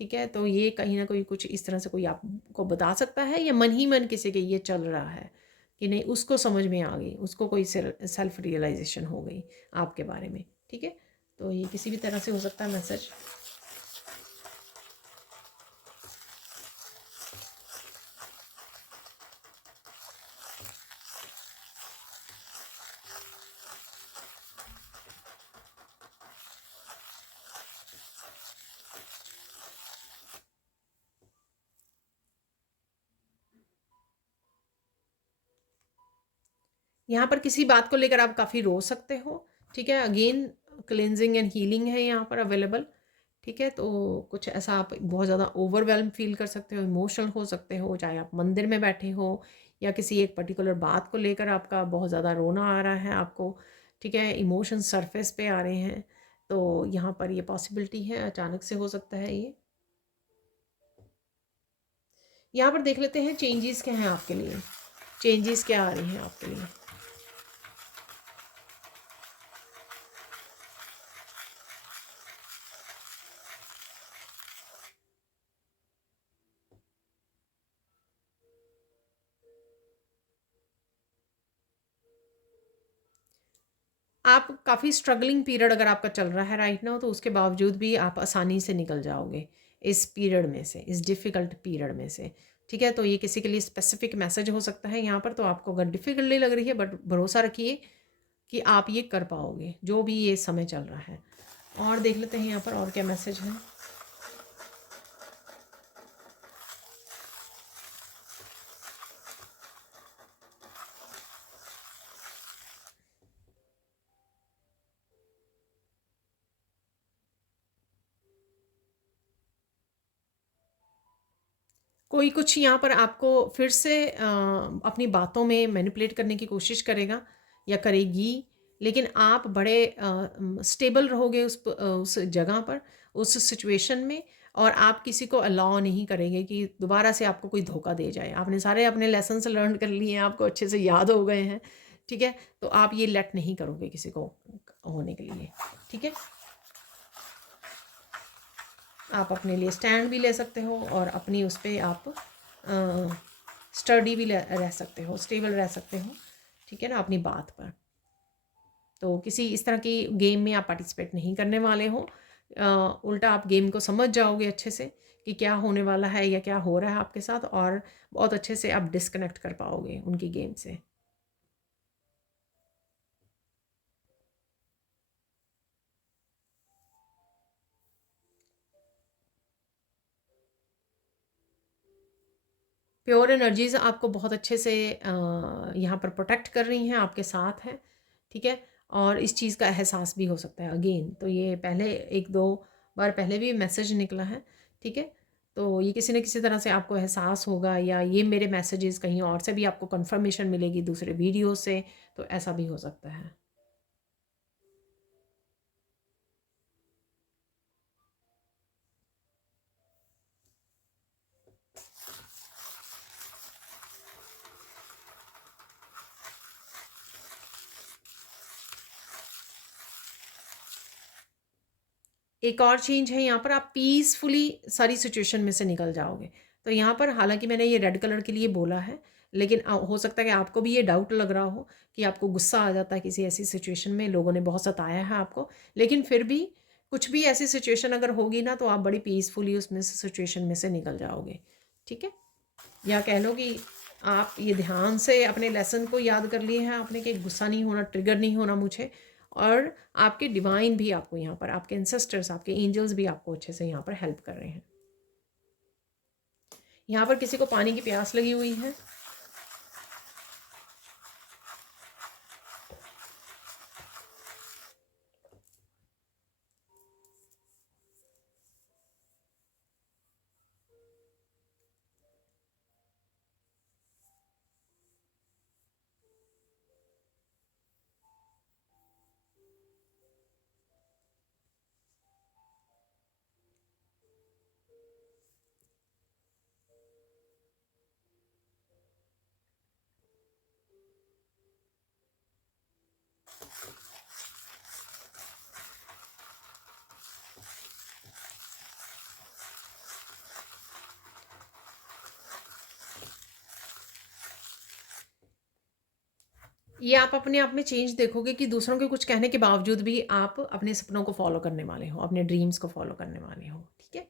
ठीक है। तो ये कहीं ना कहीं कुछ इस तरह से कोई आपको बता सकता है, या मन ही मन किसी के ये चल रहा है कि नहीं, उसको समझ में आ गई, उसको कोई सेल्फ रियलाइजेशन हो गई आपके बारे में, ठीक है। तो ये किसी भी तरह से हो सकता है मैसेज। यहाँ पर किसी बात को लेकर आप काफ़ी रो सकते हो, ठीक है। अगेन क्लेंजिंग एंड हीलिंग है यहाँ पर अवेलेबल, ठीक है। तो कुछ ऐसा आप बहुत ज़्यादा ओवरवेल्म फील कर सकते हो, इमोशनल हो सकते हो, चाहे आप मंदिर में बैठे हो या किसी एक पर्टिकुलर बात को लेकर आपका बहुत ज़्यादा रोना आ रहा है आपको, ठीक है। इमोशंस सरफेस पे आ रहे हैं, तो यहाँ पर ये पॉसिबिलिटी है, अचानक से हो सकता है ये। यहाँ पर देख लेते हैं चेंजेस क्या हैं आपके लिए, चेंजेस क्या आ रही हैं आपके लिए। आप काफ़ी स्ट्रगलिंग पीरियड अगर आपका चल रहा है राइट नाउ, तो उसके बावजूद भी आप आसानी से निकल जाओगे इस पीरियड में से, इस डिफ़िकल्ट पीरियड में से। ठीक है, तो ये किसी के लिए स्पेसिफिक मैसेज हो सकता है यहाँ पर। तो आपको अगर डिफ़िकल्टी लग रही है, बट भरोसा रखिए कि आप ये कर पाओगे जो भी ये समय चल रहा है। और देख लेते हैं यहाँ पर और क्या मैसेज है। कोई कुछ यहाँ पर आपको फिर से अपनी बातों में मैनिपुलेट करने की कोशिश करेगा या करेगी, लेकिन आप बड़े स्टेबल रहोगे उस जगह पर, उस सिचुएशन में। और आप किसी को अलाउ नहीं करेंगे कि दोबारा से आपको कोई धोखा दे जाए। आपने सारे अपने लेसन्स लर्न कर लिए हैं, आपको अच्छे से याद हो गए हैं। ठीक है, तो आप ये लेट नहीं करोगे किसी को होने के लिए। ठीक है, आप अपने लिए स्टैंड भी ले सकते हो और अपनी उस पर आप स्टडी भी रह सकते हो, स्टेबल रह सकते हो। ठीक है ना, अपनी बात पर। तो किसी इस तरह की गेम में आप पार्टिसिपेट नहीं करने वाले हो। उल्टा आप गेम को समझ जाओगे अच्छे से कि क्या होने वाला है या क्या हो रहा है आपके साथ, और बहुत अच्छे से आप डिस्कनेक्ट कर पाओगे उनकी गेम से। प्योर एनर्जीज़ आपको बहुत अच्छे से यहाँ पर प्रोटेक्ट कर रही हैं, आपके साथ हैं। ठीक है, और इस चीज़ का एहसास भी हो सकता है अगेन। तो ये पहले 1-2 बार पहले भी मैसेज निकला है। ठीक है, तो ये किसी न किसी तरह से आपको एहसास होगा, या ये मेरे मैसेजेस कहीं और से भी आपको कंफर्मेशन मिलेगी दूसरे वीडियो से, तो ऐसा भी हो सकता है। एक और चेंज है यहाँ पर, आप पीसफुली सारी सिचुएशन में से निकल जाओगे। तो यहाँ पर हालांकि मैंने ये रेड कलर के लिए बोला है, लेकिन हो सकता है कि आपको भी ये डाउट लग रहा हो कि आपको गुस्सा आ जाता है किसी ऐसी सिचुएशन में, लोगों ने बहुत सताया है आपको। लेकिन फिर भी कुछ भी ऐसी सिचुएशन अगर होगी ना, तो आप बड़ी पीसफुली उसमें से सिचुएशन में से निकल जाओगे। ठीक है, या कह लो कि आप ये ध्यान से अपने लेसन को याद कर लिए हैं आपने कि गुस्सा नहीं होना, ट्रिगर नहीं होना मुझे। और आपके डिवाइन भी आपको यहाँ पर, आपके एंसेस्टर्स, आपके एंजल्स भी आपको अच्छे से यहाँ पर हेल्प कर रहे हैं। यहाँ पर किसी को पानी की प्यास लगी हुई है। ये आप अपने आप में चेंज देखोगे कि दूसरों के कुछ कहने के बावजूद भी आप अपने सपनों को फॉलो करने वाले हो, अपने ड्रीम्स को फॉलो करने वाले हो। ठीक है,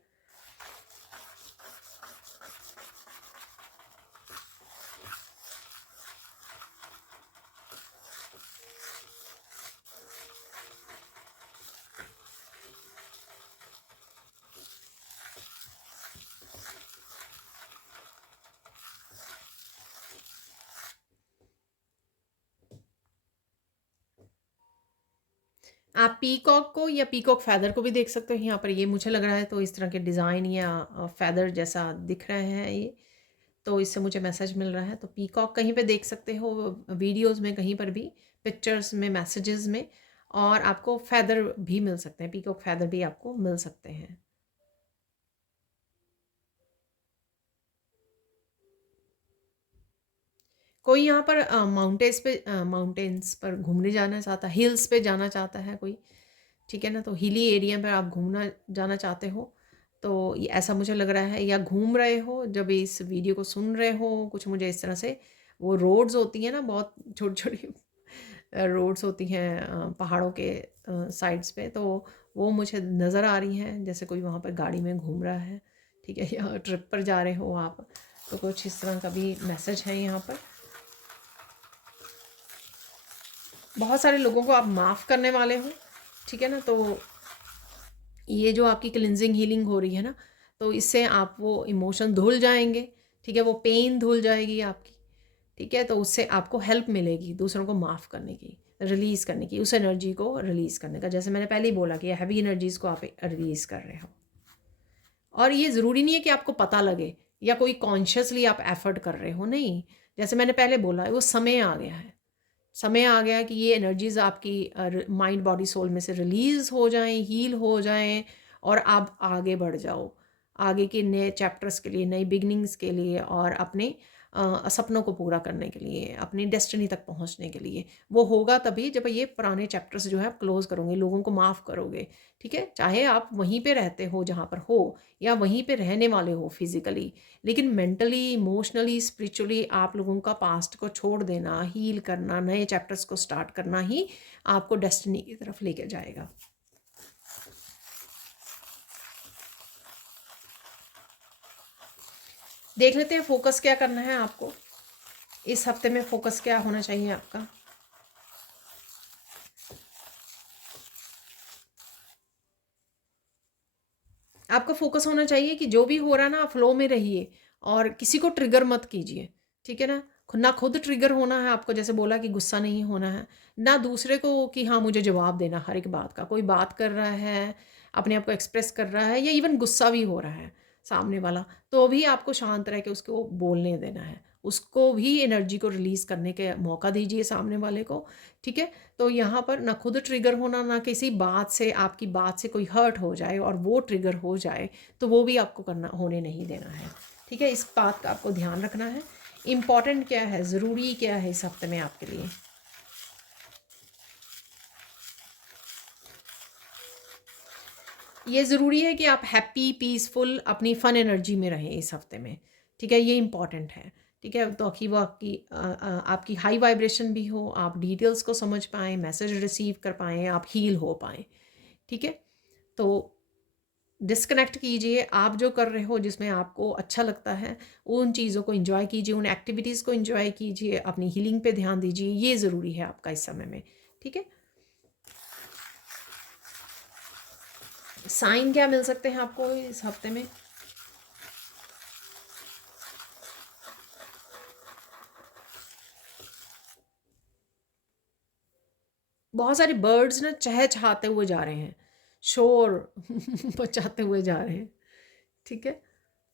आप पीकॉक को या पीकॉक फैदर को भी देख सकते हो यहाँ पर। ये मुझे लग रहा है तो इस तरह के डिज़ाइन या फैदर जैसा दिख रहे हैं ये, तो इससे मुझे मैसेज मिल रहा है। तो पीकॉक कहीं पे देख सकते हो, वीडियोस में, कहीं पर भी, पिक्चर्स में, मैसेजेस में। और आपको फैदर भी मिल सकते हैं, पीकॉक फैदर भी आपको मिल सकते हैं। कोई यहाँ पर माउंटेन्स पर घूमने जाना चाहता है, हिल्स पे जाना चाहता है कोई। ठीक है ना, तो हिली एरिया में आप घूमना जाना चाहते हो, तो ये ऐसा मुझे लग रहा है। या घूम रहे हो जब इस वीडियो को सुन रहे हो, कुछ मुझे इस तरह से वो रोड्स होती हैं ना बहुत छोटी छोटी रोड्स होती हैं पहाड़ों के साइड्स पे, तो वो मुझे नज़र आ रही हैं, जैसे कोई वहाँ पर गाड़ी में घूम रहा है, ठीक है, या ट्रिप पर जा रहे हो आप, तो कुछ इस तरह का भी मैसेज है यहाँ पर। बहुत सारे लोगों को आप माफ़ करने वाले हो, ठीक है ना, तो ये जो आपकी क्लिनजिंग हीलिंग हो रही है ना, तो इससे आप वो इमोशन धुल जाएंगे, ठीक है, वो पेन धुल जाएगी आपकी, ठीक है, तो उससे आपको हेल्प मिलेगी दूसरों को माफ़ करने की, रिलीज़ करने की, उस एनर्जी को रिलीज़ करने का, जैसे मैंने पहले ही बोला कि हैवी एनर्जीज़ को आप रिलीज़ कर रहे हो। और ये ज़रूरी नहीं है कि आपको पता लगे या कोई कॉन्शियसली आप एफर्ट कर रहे हो, नहीं, जैसे मैंने पहले बोला है, वो समय आ गया है, समय आ गया कि ये एनर्जीज़ आपकी माइंड बॉडी सोल में से रिलीज़ हो जाएं, हील हो जाएं, और आप आगे बढ़ जाओ, आगे के नए चैप्टर्स के लिए, नई बिगनिंग्स के लिए, और अपने सपनों को पूरा करने के लिए, अपनी डेस्टिनी तक पहुंचने के लिए। वो होगा तभी जब ये पुराने चैप्टर्स जो है आप क्लोज़ करोगे, लोगों को माफ़ करोगे, ठीक है, चाहे आप वहीं पे रहते हो जहाँ पर हो, या वहीं पे रहने वाले हो फिज़िकली, लेकिन मेंटली, इमोशनली, स्पिरिचुअली आप लोगों का पास्ट को छोड़ देना, हील करना, नए चैप्टर्स को स्टार्ट करना ही आपको डेस्टिनी की तरफ लेके जाएगा। देख लेते हैं फोकस क्या करना है आपको इस हफ्ते में, फोकस क्या होना चाहिए आपका। आपका फोकस होना चाहिए कि जो भी हो रहा है ना, फ्लो में रहिए और किसी को ट्रिगर मत कीजिए, ठीक है ना, ना खुद ट्रिगर होना है आपको, जैसे बोला कि गुस्सा नहीं होना है, ना दूसरे को कि हाँ मुझे जवाब देना हर एक बात का। कोई बात कर रहा है, अपने आप को एक्सप्रेस कर रहा है, या इवन गुस्सा भी हो रहा है सामने वाला, तो भी आपको शांत रह के उसको बोलने देना है, उसको भी एनर्जी को रिलीज़ करने के मौका दीजिए सामने वाले को, ठीक है। तो यहाँ पर ना खुद ट्रिगर होना, ना किसी बात से, आपकी बात से कोई हर्ट हो जाए और वो ट्रिगर हो जाए, तो वो भी आपको करना, होने नहीं देना है, ठीक है। इस बात का आपको ध्यान रखना है। इम्पॉर्टेंट क्या है, ज़रूरी क्या है इस हफ्ते में आपके लिए। ये ज़रूरी है कि आप हैप्पी, पीसफुल, अपनी फ़न एनर्जी में रहें इस हफ्ते में, ठीक है, ये इम्पॉर्टेंट है, ठीक है। तो कि वो आपकी हाई वाइब्रेशन भी हो, आप डिटेल्स को समझ पाएँ, मैसेज रिसीव कर पाएँ, आप हील हो पाएँ, ठीक है। तो डिस्कनेक्ट कीजिए, आप जो कर रहे हो जिसमें आपको अच्छा लगता है, उन चीज़ों को एंजॉय कीजिए, उन एक्टिविटीज़ को एंजॉय कीजिए, अपनी हीलिंग पे ध्यान दीजिए, ये ज़रूरी है आपका इस समय में, ठीक है। साइन क्या मिल सकते हैं आपको इस हफ्ते में। बहुत सारे बर्ड्स ना चहचहाते हुए जा रहे हैं, शोर मचाते हुए जा रहे हैं, ठीक है।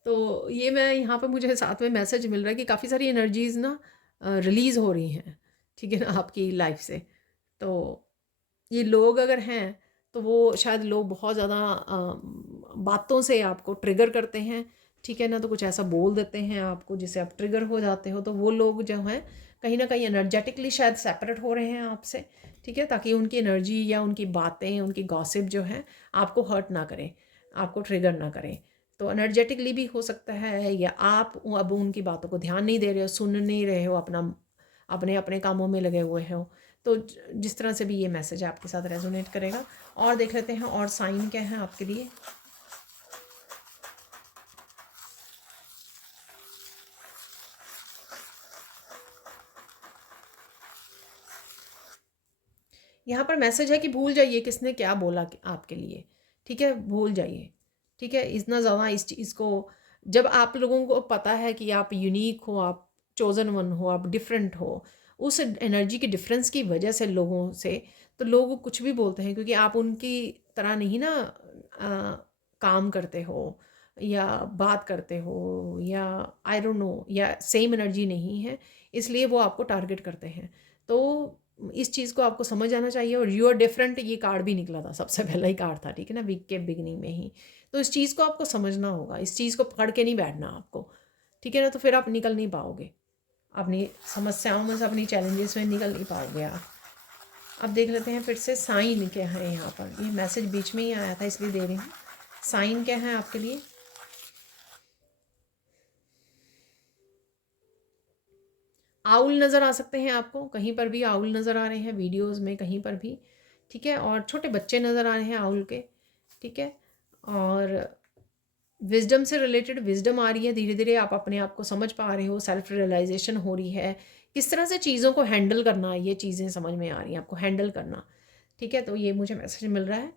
तो ये मैं यहाँ पे, मुझे साथ में मैसेज मिल रहा है कि काफ़ी सारी एनर्जीज़ ना रिलीज़ हो रही हैं, ठीक है ना, आपकी लाइफ से। तो ये लोग अगर हैं, तो वो शायद लोग बहुत ज़्यादा बातों से आपको ट्रिगर करते हैं, ठीक है ना, तो कुछ ऐसा बोल देते हैं आपको जिससे आप ट्रिगर हो जाते हो, तो वो लोग जो हैं कहीं ना कहीं एनर्जेटिकली शायद सेपरेट हो रहे हैं आपसे, ठीक है, ताकि उनकी एनर्जी या उनकी बातें, उनकी गॉसिप जो है आपको हर्ट ना करें, आपको ट्रिगर ना करें। तो एनर्जेटिकली भी हो सकता है, या आप अब उनकी बातों को ध्यान नहीं दे रहे हो, सुन नहीं रहे हो, अपना अपने अपने कामों में लगे हुए हो। तो जिस तरह से भी ये मैसेज आपके साथ रेजोनेट करेगा। और देख लेते हैं और साइन क्या है आपके लिए। यहाँ पर मैसेज है कि भूल जाइए किसने क्या बोला आपके लिए, ठीक है, भूल जाइए, ठीक है। इतना ज़्यादा इस चीज़ को, जब आप लोगों को पता है कि आप यूनिक हो, आप चोजन वन हो, आप डिफरेंट हो, उस एनर्जी के डिफरेंस की वजह से लोगों से, तो लोग कुछ भी बोलते हैं, क्योंकि आप उनकी तरह नहीं ना काम करते हो, या बात करते हो, या आई डोंट नो, या सेम एनर्जी नहीं है, इसलिए वो आपको टारगेट करते हैं। तो इस चीज़ को आपको समझ आना चाहिए। और यू आर डिफरेंट, ये कार्ड भी निकला था, सबसे पहला ही कार्ड था, ठीक है ना, वीक के बिगनिंग में ही। तो इस चीज़ को आपको समझना होगा, इस चीज़ को पकड़ के नहीं बैठना आपको, ठीक है ना, तो फिर आप निकल नहीं पाओगे अपनी समस्याओं में से, अपनी चैलेंजेस में निकल नहीं पाओगे आप। अब देख लेते हैं फिर से साइन क्या है यहाँ पर। ये मैसेज बीच में ही आया था इसलिए दे रही हूँ। साइन क्या है आपके लिए। आउल नज़र आ सकते हैं आपको, कहीं पर भी आउल नज़र आ रहे हैं वीडियोज़ में, कहीं पर भी, ठीक है। और छोटे बच्चे नज़र आ रहे हैं आउल के, ठीक है। और विज़डम से रिलेटेड विज़डम आ रही है, धीरे धीरे आप अपने आप को समझ पा रहे हो, सेल्फ रियलाइजेशन हो रही है, किस तरह से चीज़ों को हैंडल करना, ये चीज़ें समझ में आ रही हैं आपको, हैंडल करना, ठीक है। तो ये मुझे मैसेज मिल रहा है।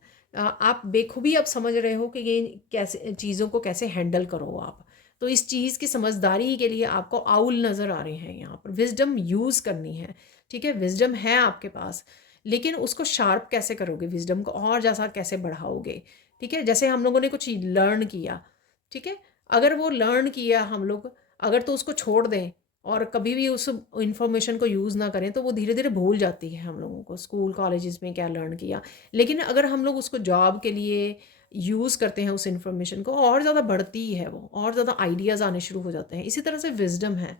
आप बेखूबी अब समझ रहे हो कि ये कैसे चीज़ों को कैसे हैंडल करो आप। तो इस चीज़ की समझदारी के लिए आपको आउल नज़र आ रहे हैं यहाँ पर, विज़डम यूज़ करनी है, ठीक है। विज़डम है आपके पास, लेकिन उसको शार्प कैसे करोगे, विज़डम को और ज़्यादा कैसे बढ़ाओगे, ठीक है। जैसे हम लोगों ने कुछ लर्न किया, ठीक है, अगर वो लर्न किया हम लोग, अगर तो उसको छोड़ दें और कभी भी उस इंफॉर्मेशन को यूज़ ना करें, तो वो धीरे धीरे भूल जाती है हम लोगों को, स्कूल कॉलेजेस में क्या लर्न किया। लेकिन अगर हम लोग उसको जॉब के लिए यूज़ करते हैं उस इंफॉर्मेशन को, और ज़्यादा बढ़ती है वो, और ज़्यादा आइडियाज़ आने शुरू हो जाते हैं। इसी तरह से विजडम है,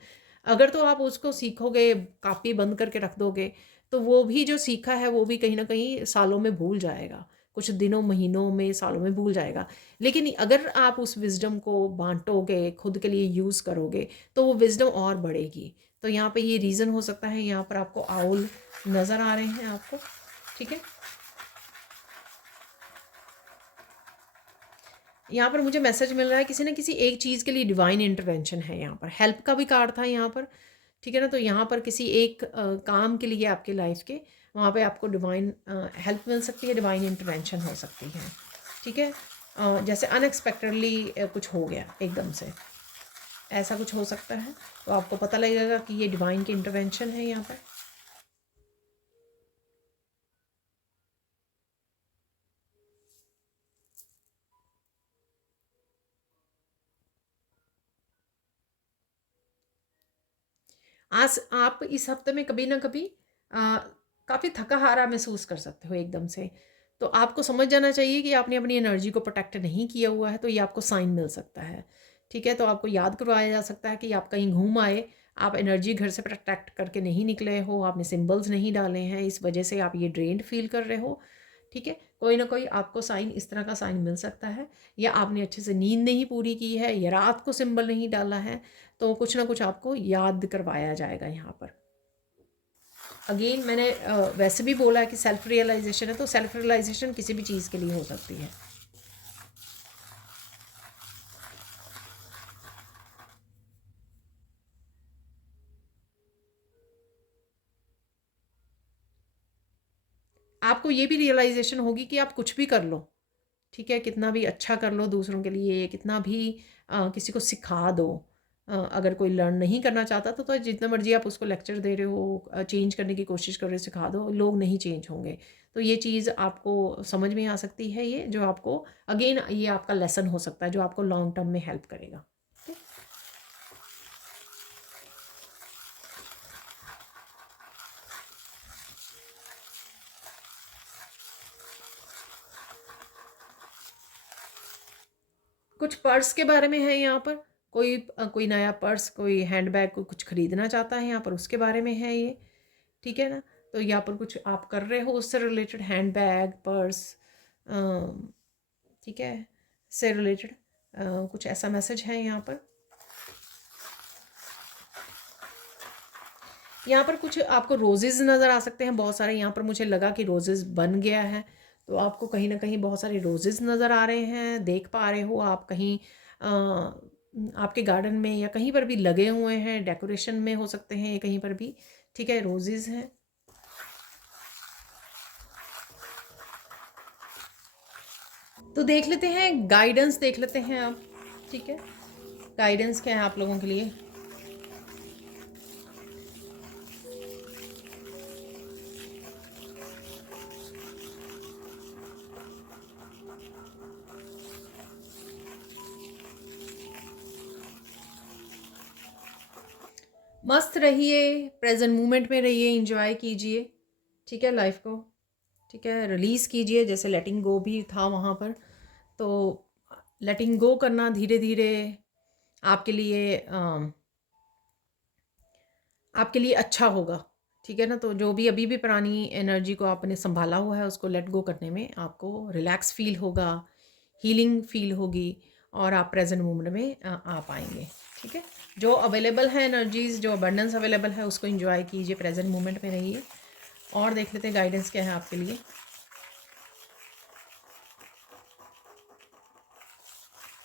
अगर तो आप उसको सीखोगे, कापी बंद करके रख दोगे, तो वो भी जो सीखा है वो भी कहीं ना कहीं सालों में भूल जाएगा, कुछ दिनों महीनों में सालों में भूल जाएगा। लेकिन अगर आप उस विज़डम को बाँटोगे, खुद के लिए यूज़ करोगे, तो वो विज़डम और बढ़ेगी। तो यहाँ पे ये रीज़न हो सकता है, यहाँ पर आपको आउल नज़र आ रहे हैं आपको, ठीक है। यहाँ पर मुझे मैसेज मिल रहा है किसी न किसी एक चीज़ के लिए डिवाइन इंटरवेंशन है यहाँ पर, हेल्प का भी कार्ड था यहाँ पर, ठीक है ना। तो यहाँ पर किसी एक काम के लिए आपके लाइफ के, वहाँ पे आपको डिवाइन हेल्प मिल सकती है, डिवाइन इंटरवेंशन हो सकती है, ठीक है। जैसे अनएक्सपेक्टेडली कुछ हो गया एकदम से, ऐसा कुछ हो सकता है, तो आपको पता लगेगा कि ये डिवाइन की इंटरवेंशन है यहाँ पर। आज आप इस हफ्ते में कभी ना कभी काफ़ी थका हारा महसूस कर सकते हो एकदम से, तो आपको समझ जाना चाहिए कि आपने अपनी एनर्जी को प्रोटेक्ट नहीं किया हुआ है, तो ये आपको साइन मिल सकता है, ठीक है। तो आपको याद करवाया जा सकता है कि आप कहीं घूम आए, आप एनर्जी घर से प्रोटेक्ट करके नहीं निकले हो, आपने सिंबल्स नहीं डाले हैं, इस वजह से आप ये ड्रेन्ड फील कर रहे हो, ठीक है। कोई ना कोई आपको साइन, इस तरह का साइन मिल सकता है, या आपने अच्छे से नींद नहीं पूरी की है, या रात को सिंबल नहीं डाला है, तो कुछ ना कुछ आपको याद करवाया जाएगा यहाँ पर। अगेन मैंने वैसे भी बोला है कि सेल्फ रियलाइजेशन है, तो सेल्फ रियलाइजेशन किसी भी चीज़ के लिए हो सकती है। आपको ये भी रियलाइजेशन होगी कि आप कुछ भी कर लो, ठीक है, कितना भी अच्छा कर लो दूसरों के लिए, कितना भी किसी को सिखा दो, अगर कोई लर्न नहीं करना चाहता, तो जितना मर्जी आप उसको लेक्चर दे रहे हो, चेंज करने की कोशिश कर रहे हो, सिखा दो, लोग नहीं चेंज होंगे। तो ये चीज़ आपको समझ में आ सकती है, ये जो आपको अगेन ये आपका लेसन हो सकता है, जो आपको लॉन्ग टर्म में हेल्प करेगा। कुछ पर्स के बारे में है यहाँ पर, कोई नया पर्स, कोई हैंडबैग को कुछ खरीदना चाहता है यहाँ पर, उसके बारे में है ये, ठीक है ना। तो यहाँ पर कुछ आप कर रहे हो उससे रिलेटेड, हैंडबैग, पर्स, ठीक है, से रिलेटेड कुछ ऐसा मैसेज है यहाँ पर। यहाँ पर कुछ आपको रोजेज़ नज़र आ सकते हैं बहुत सारे, यहाँ पर मुझे लगा कि रोजेज़ बन गया है, तो आपको कहीं ना कहीं बहुत सारे रोजेज़ नज़र आ रहे हैं, देख पा रहे हो आप कहीं आपके गार्डन में या कहीं पर भी लगे हुए हैं, डेकोरेशन में हो सकते हैं कहीं पर भी, ठीक है, रोजेज़ हैं। तो देख लेते हैं गाइडेंस, देख लेते हैं आप, ठीक है, गाइडेंस क्या है आप लोगों के लिए। मस्त रहिए, प्रेजेंट मोमेंट में रहिए, एंजॉय कीजिए, ठीक है, लाइफ को, ठीक है, रिलीज़ कीजिए, जैसे लेटिंग गो भी था वहाँ पर। तो लेटिंग गो करना धीरे धीरे आपके लिए आपके लिए अच्छा होगा, ठीक है ना। तो जो भी अभी भी पुरानी एनर्जी को आपने संभाला हुआ है, उसको लेट गो करने में आपको रिलैक्स फील होगा, हीलिंग फील होगी, और आप प्रेजेंट मोमेंट में आ पाएंगे, ठीक है, जो अवेलेबल है एनर्जीज, जो अबंडेंस अवेलेबल है उसको एंजॉय कीजिए, प्रेजेंट मोमेंट में रहिए। और देख लेते हैं गाइडेंस क्या है आपके लिए।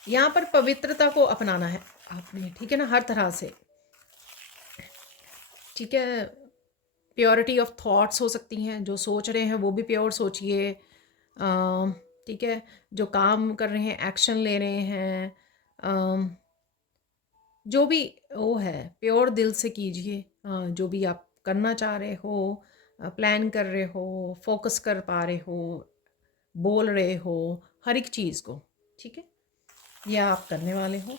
यहाँ पर पवित्रता को अपनाना है आपने, ठीक है ना, हर तरह से। ठीक है, प्योरिटी ऑफ थॉट्स हो सकती हैं, जो सोच रहे हैं वो भी प्योर सोचिए। ठीक है, जो काम कर रहे हैं, एक्शन ले रहे हैं, जो भी वो है प्योर दिल से कीजिए। जो भी आप करना चाह रहे हो, प्लान कर रहे हो, फोकस कर पा रहे हो, बोल रहे हो, हर एक चीज़ को, ठीक है, यह आप करने वाले हो।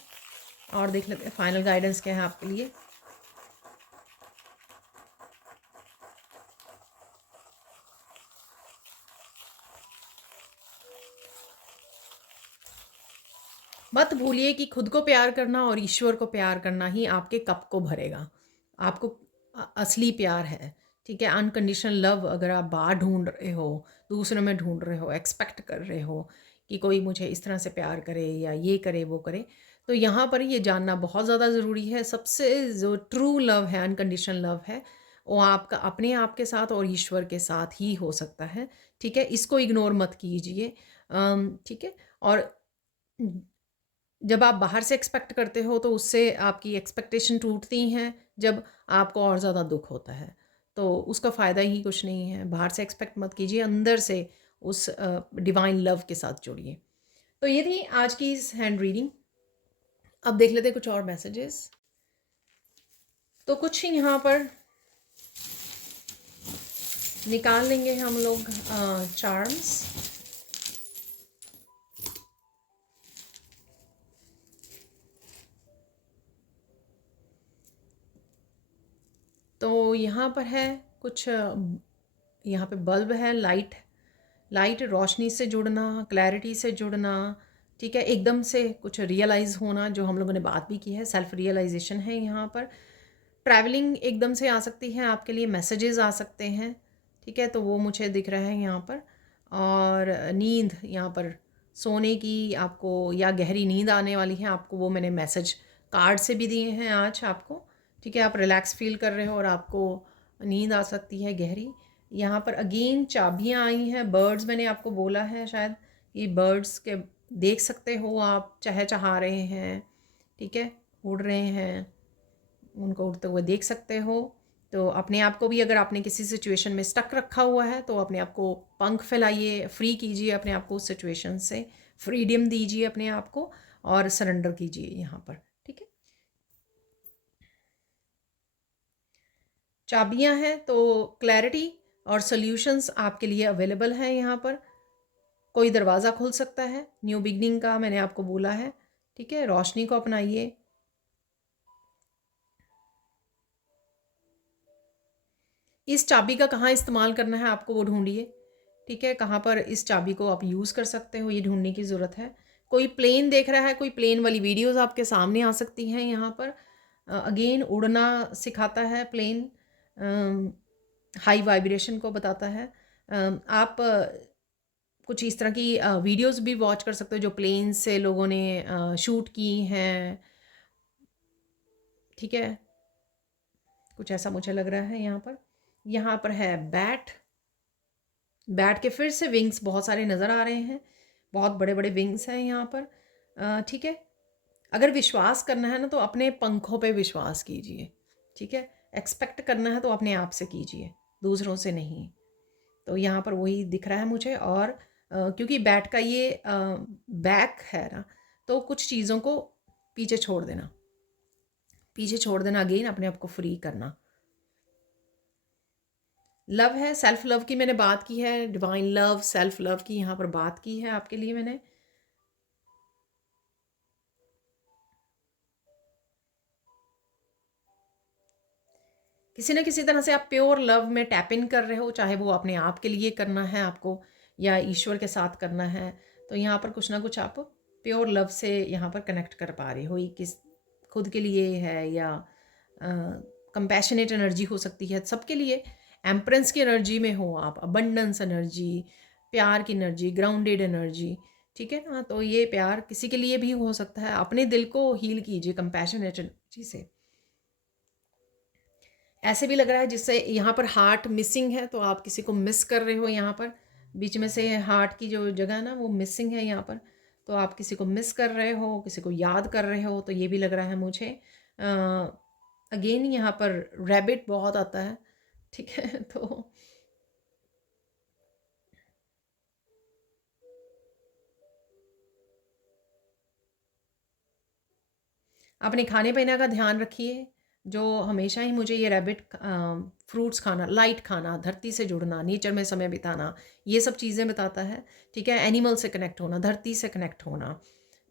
और देख लेते हैं फाइनल गाइडेंस क्या है आपके लिए। मत भूलिए कि खुद को प्यार करना और ईश्वर को प्यार करना ही आपके कप को भरेगा। आपको असली प्यार है, ठीक है। अनकंडीशनल लव अगर आप बाहर ढूंढ रहे हो, दूसरों में ढूंढ रहे हो, एक्सपेक्ट कर रहे हो कि कोई मुझे इस तरह से प्यार करे या ये करे वो करे, तो यहाँ पर ये जानना बहुत ज़्यादा ज़रूरी है। सबसे जो ट्रू लव है, अनकंडीशनल लव है, वो आपका अपने आप के साथ और ईश्वर के साथ ही हो सकता है, ठीक है। इसको इग्नोर मत कीजिए, ठीक है। और जब आप बाहर से एक्सपेक्ट करते हो तो उससे आपकी एक्सपेक्टेशन टूटती हैं, जब आपको और ज़्यादा दुख होता है, तो उसका फ़ायदा ही कुछ नहीं है। बाहर से एक्सपेक्ट मत कीजिए, अंदर से उस डिवाइन लव के साथ जुड़िए। तो ये थी आज की इस हैंड रीडिंग। अब देख लेते हैं कुछ और मैसेजेस। तो कुछ ही यहाँ पर निकाल लेंगे हम लोग चार्म्स। तो यहाँ पर है कुछ, यहाँ पे बल्ब है, लाइट रोशनी से जुड़ना, क्लैरिटी से जुड़ना, ठीक है, एकदम से कुछ रियलाइज़ होना, जो हम लोगों ने बात भी की है, सेल्फ रियलाइजेशन है यहाँ पर। ट्रैवलिंग एकदम से आ सकती है आपके लिए, मैसेजेस आ सकते हैं, ठीक है, तो वो मुझे दिख रहा है यहाँ पर। और नींद यहाँ पर सोने की आपको, या गहरी नींद आने वाली है आपको, वो मैंने मैसेज कार्ड से भी दिए हैं आज आपको, ठीक है। आप रिलैक्स फील कर रहे हो और आपको नींद आ सकती है गहरी। यहाँ पर अगेन चाबियाँ आई हैं, बर्ड्स मैंने आपको बोला है शायद, ये बर्ड्स के देख सकते हो आप, चहचहा रहे हैं, ठीक है, उड़ रहे हैं, उनको उड़ते हुए देख सकते हो। तो अपने आप को भी, अगर आपने किसी सिचुएशन में स्टक रखा हुआ है तो अपने आप को पंख फैलाइए, फ्री कीजिए अपने आप को उस सिचुएशन से, फ्रीडम दीजिए अपने आप को और सरेंडर कीजिए यहाँ पर, ठीक है। चाबियां हैं तो क्लैरिटी और सॉल्यूशंस आपके लिए अवेलेबल हैं यहाँ पर। कोई दरवाज़ा खुल सकता है न्यू बिगनिंग का, मैंने आपको बोला है, ठीक है। रोशनी को अपनाइए। इस चाबी का कहाँ इस्तेमाल करना है आपको वो ढूंढिए, ठीक है, कहाँ पर इस चाबी को आप यूज़ कर सकते हो, ये ढूंढने की ज़रूरत है। कोई प्लेन देख रहा है, कोई प्लेन वाली वीडियोस आपके सामने आ सकती हैं यहाँ पर। अगेन उड़ना सिखाता है प्लेन, हाई वाइब्रेशन को बताता है। आप कुछ इस तरह की वीडियोस भी वॉच कर सकते हो जो प्लेन से लोगों ने शूट की हैं, ठीक है। कुछ ऐसा मुझे लग रहा है यहाँ पर। यहाँ पर है बैट, बैट के फिर से विंग्स बहुत सारे नज़र आ रहे हैं, बहुत बड़े बड़े विंग्स हैं यहाँ पर, ठीक है। अगर विश्वास करना है ना तो अपने पंखों पे विश्वास कीजिए, ठीक है। एक्सपेक्ट करना है तो अपने आप से कीजिए, दूसरों से नहीं। तो यहाँ पर वही दिख रहा है मुझे। और क्योंकि बैट का ये बैक है ना, तो कुछ चीज़ों को पीछे छोड़ देना, पीछे छोड़ देना, अगेन अपने आप को फ्री करना। लव है, सेल्फ लव की मैंने बात की है, डिवाइन लव, सेल्फ लव की यहाँ पर बात की है आपके लिए मैंने। किसी न किसी तरह से आप प्योर लव में टैप इन कर रहे हो, चाहे वो अपने आप के लिए करना है आपको या ईश्वर के साथ करना है, तो यहाँ पर कुछ ना कुछ आप प्योर लव से यहाँ पर कनेक्ट कर पा रहे हो। ये किस खुद के लिए है या कंपैशनेट एनर्जी हो सकती है सबके लिए। एम्परेंस की एनर्जी में हो आप, अबंडेंस एनर्जी, प्यार की एनर्जी, ग्राउंडेड एनर्जी, ठीक है ना? तो ये प्यार किसी के लिए भी हो सकता है। अपने दिल को हील कीजिए कंपैशनेट एनर्जी से। ऐसे भी लग रहा है जिससे यहाँ पर हार्ट मिसिंग है, तो आप किसी को मिस कर रहे हो यहाँ पर। बीच में से हार्ट की जो जगह है ना वो मिसिंग है यहाँ पर। तो आप किसी को मिस कर रहे हो, किसी को याद कर रहे हो, तो ये भी लग रहा है मुझे। अगेन यहाँ पर रैबिट बहुत आता है, ठीक है। तो अपने खाने पीने का ध्यान रखिए। जो हमेशा ही मुझे ये रैबिट फ्रूट्स खाना, लाइट खाना, धरती से जुड़ना, नेचर में समय बिताना, ये सब चीज़ें बताता है, ठीक है। एनिमल से कनेक्ट होना, धरती से कनेक्ट होना,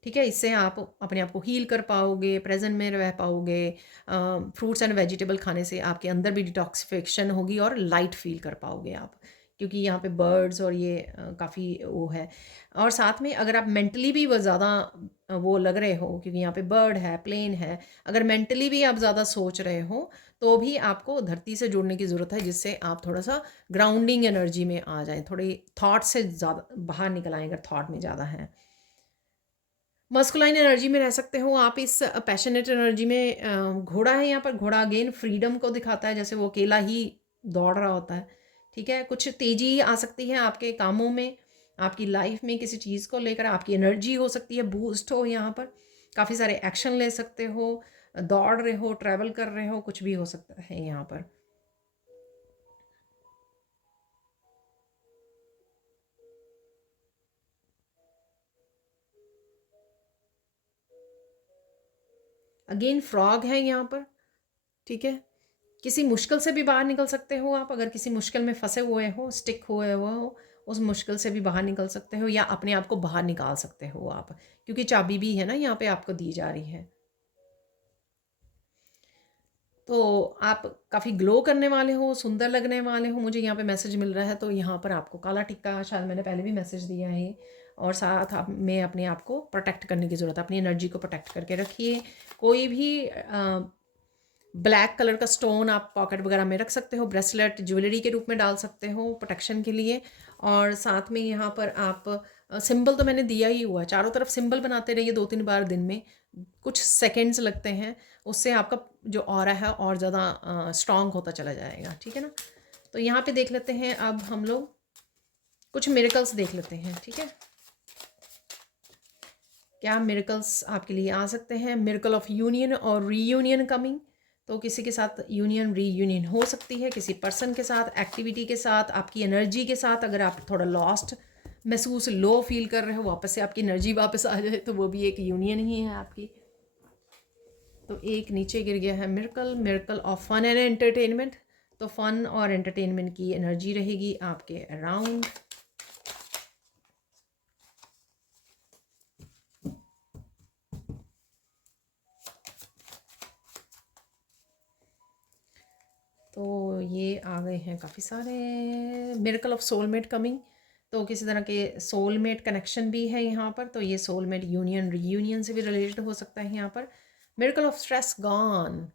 ठीक है। इससे आप अपने आप को हील कर पाओगे, प्रेजेंट में रह पाओगे। फ्रूट्स एंड वेजिटेबल खाने से आपके अंदर भी डिटॉक्सिफिकेशन होगी और लाइट फील कर पाओगे आप, क्योंकि यहाँ पे बर्ड्स और ये काफ़ी वो है। और साथ में अगर आप मेंटली भी वो ज़्यादा वो लग रहे हो, क्योंकि यहाँ पे बर्ड है, प्लेन है, अगर मेंटली भी आप ज़्यादा सोच रहे हो तो भी आपको धरती से जुड़ने की ज़रूरत है, जिससे आप थोड़ा सा ग्राउंडिंग एनर्जी में आ जाएं, थोड़ी थॉट से ज़्यादा बाहर निकल आएँ अगर थॉट में ज़्यादा है। मस्कुलाइन एनर्जी में रह सकते हो आप, इस पैशनेट एनर्जी में। घोड़ा है यहाँ पर, घोड़ा अगेन फ्रीडम को दिखाता है, जैसे वो अकेला ही दौड़ रहा होता है, ठीक है। कुछ तेजी आ सकती है आपके कामों में, आपकी लाइफ में, किसी चीज़ को लेकर आपकी एनर्जी हो सकती है बूस्ट हो यहाँ पर। काफ़ी सारे एक्शन ले सकते हो, दौड़ रहे हो, ट्रैवल कर रहे हो, कुछ भी हो सकता है यहाँ पर। अगेन फ्रॉग है यहाँ पर, ठीक है। किसी मुश्किल से भी बाहर निकल सकते हो आप, अगर किसी मुश्किल में फंसे हुए हो, स्टिक हुए हुए हो, उस मुश्किल से भी बाहर निकल सकते हो, या अपने आप को बाहर निकाल सकते हो आप, क्योंकि चाबी भी है ना यहाँ पे आपको दी जा रही है। तो आप काफ़ी ग्लो करने वाले हो, सुंदर लगने वाले हो, मुझे यहाँ पे मैसेज मिल रहा है। तो यहाँ पर आपको काला टिक्का, शायद मैंने पहले भी मैसेज दिया है। और साथ आप में अपने आप को प्रोटेक्ट करने की ज़रूरत है, अपनी एनर्जी को प्रोटेक्ट करके रखिए। कोई भी ब्लैक कलर का स्टोन आप पॉकेट वगैरह में रख सकते हो, ब्रेसलेट ज्वेलरी के रूप में डाल सकते हो प्रोटेक्शन के लिए। और साथ में यहाँ पर आप सिंबल तो मैंने दिया ही हुआ है, चारों तरफ सिंबल बनाते रहिए 2-3 बार दिन में, कुछ सेकंड्स लगते हैं, उससे आपका जो ऑरा है और ज़्यादा स्ट्रांग होता चला जाएगा, ठीक है ना। तो यहाँ पे देख लेते हैं अब हम लोग कुछ मिरेकल्स देख लेते हैं, ठीक है। क्या मिरेकल्स आपके लिए आ सकते हैं? मिरेकल ऑफ यूनियन और रीयूनियन कमिंग। तो किसी के साथ यूनियन रीयूनियन हो सकती है, किसी पर्सन के साथ, एक्टिविटी के साथ, आपकी एनर्जी के साथ। अगर आप थोड़ा लॉस्ट महसूस, लो फील कर रहे हो, वापस से आपकी एनर्जी वापस आ जाए, तो वो भी एक यूनियन ही है आपकी। तो एक नीचे गिर गया है miracle, miracle of fun and entertainment. तो फन और एंटरटेनमेंट की एनर्जी रहेगी आपके अराउंड। तो ये आ गए हैं काफ़ी सारे। मिरेकल ऑफ सोलमेट कमिंग, तो किसी तरह के सोलमेट कनेक्शन भी है यहाँ पर। तो ये सोलमेट यूनियन रीयूनियन से भी रिलेटेड हो सकता है यहाँ पर। मिरेकल ऑफ स्ट्रेस गॉन,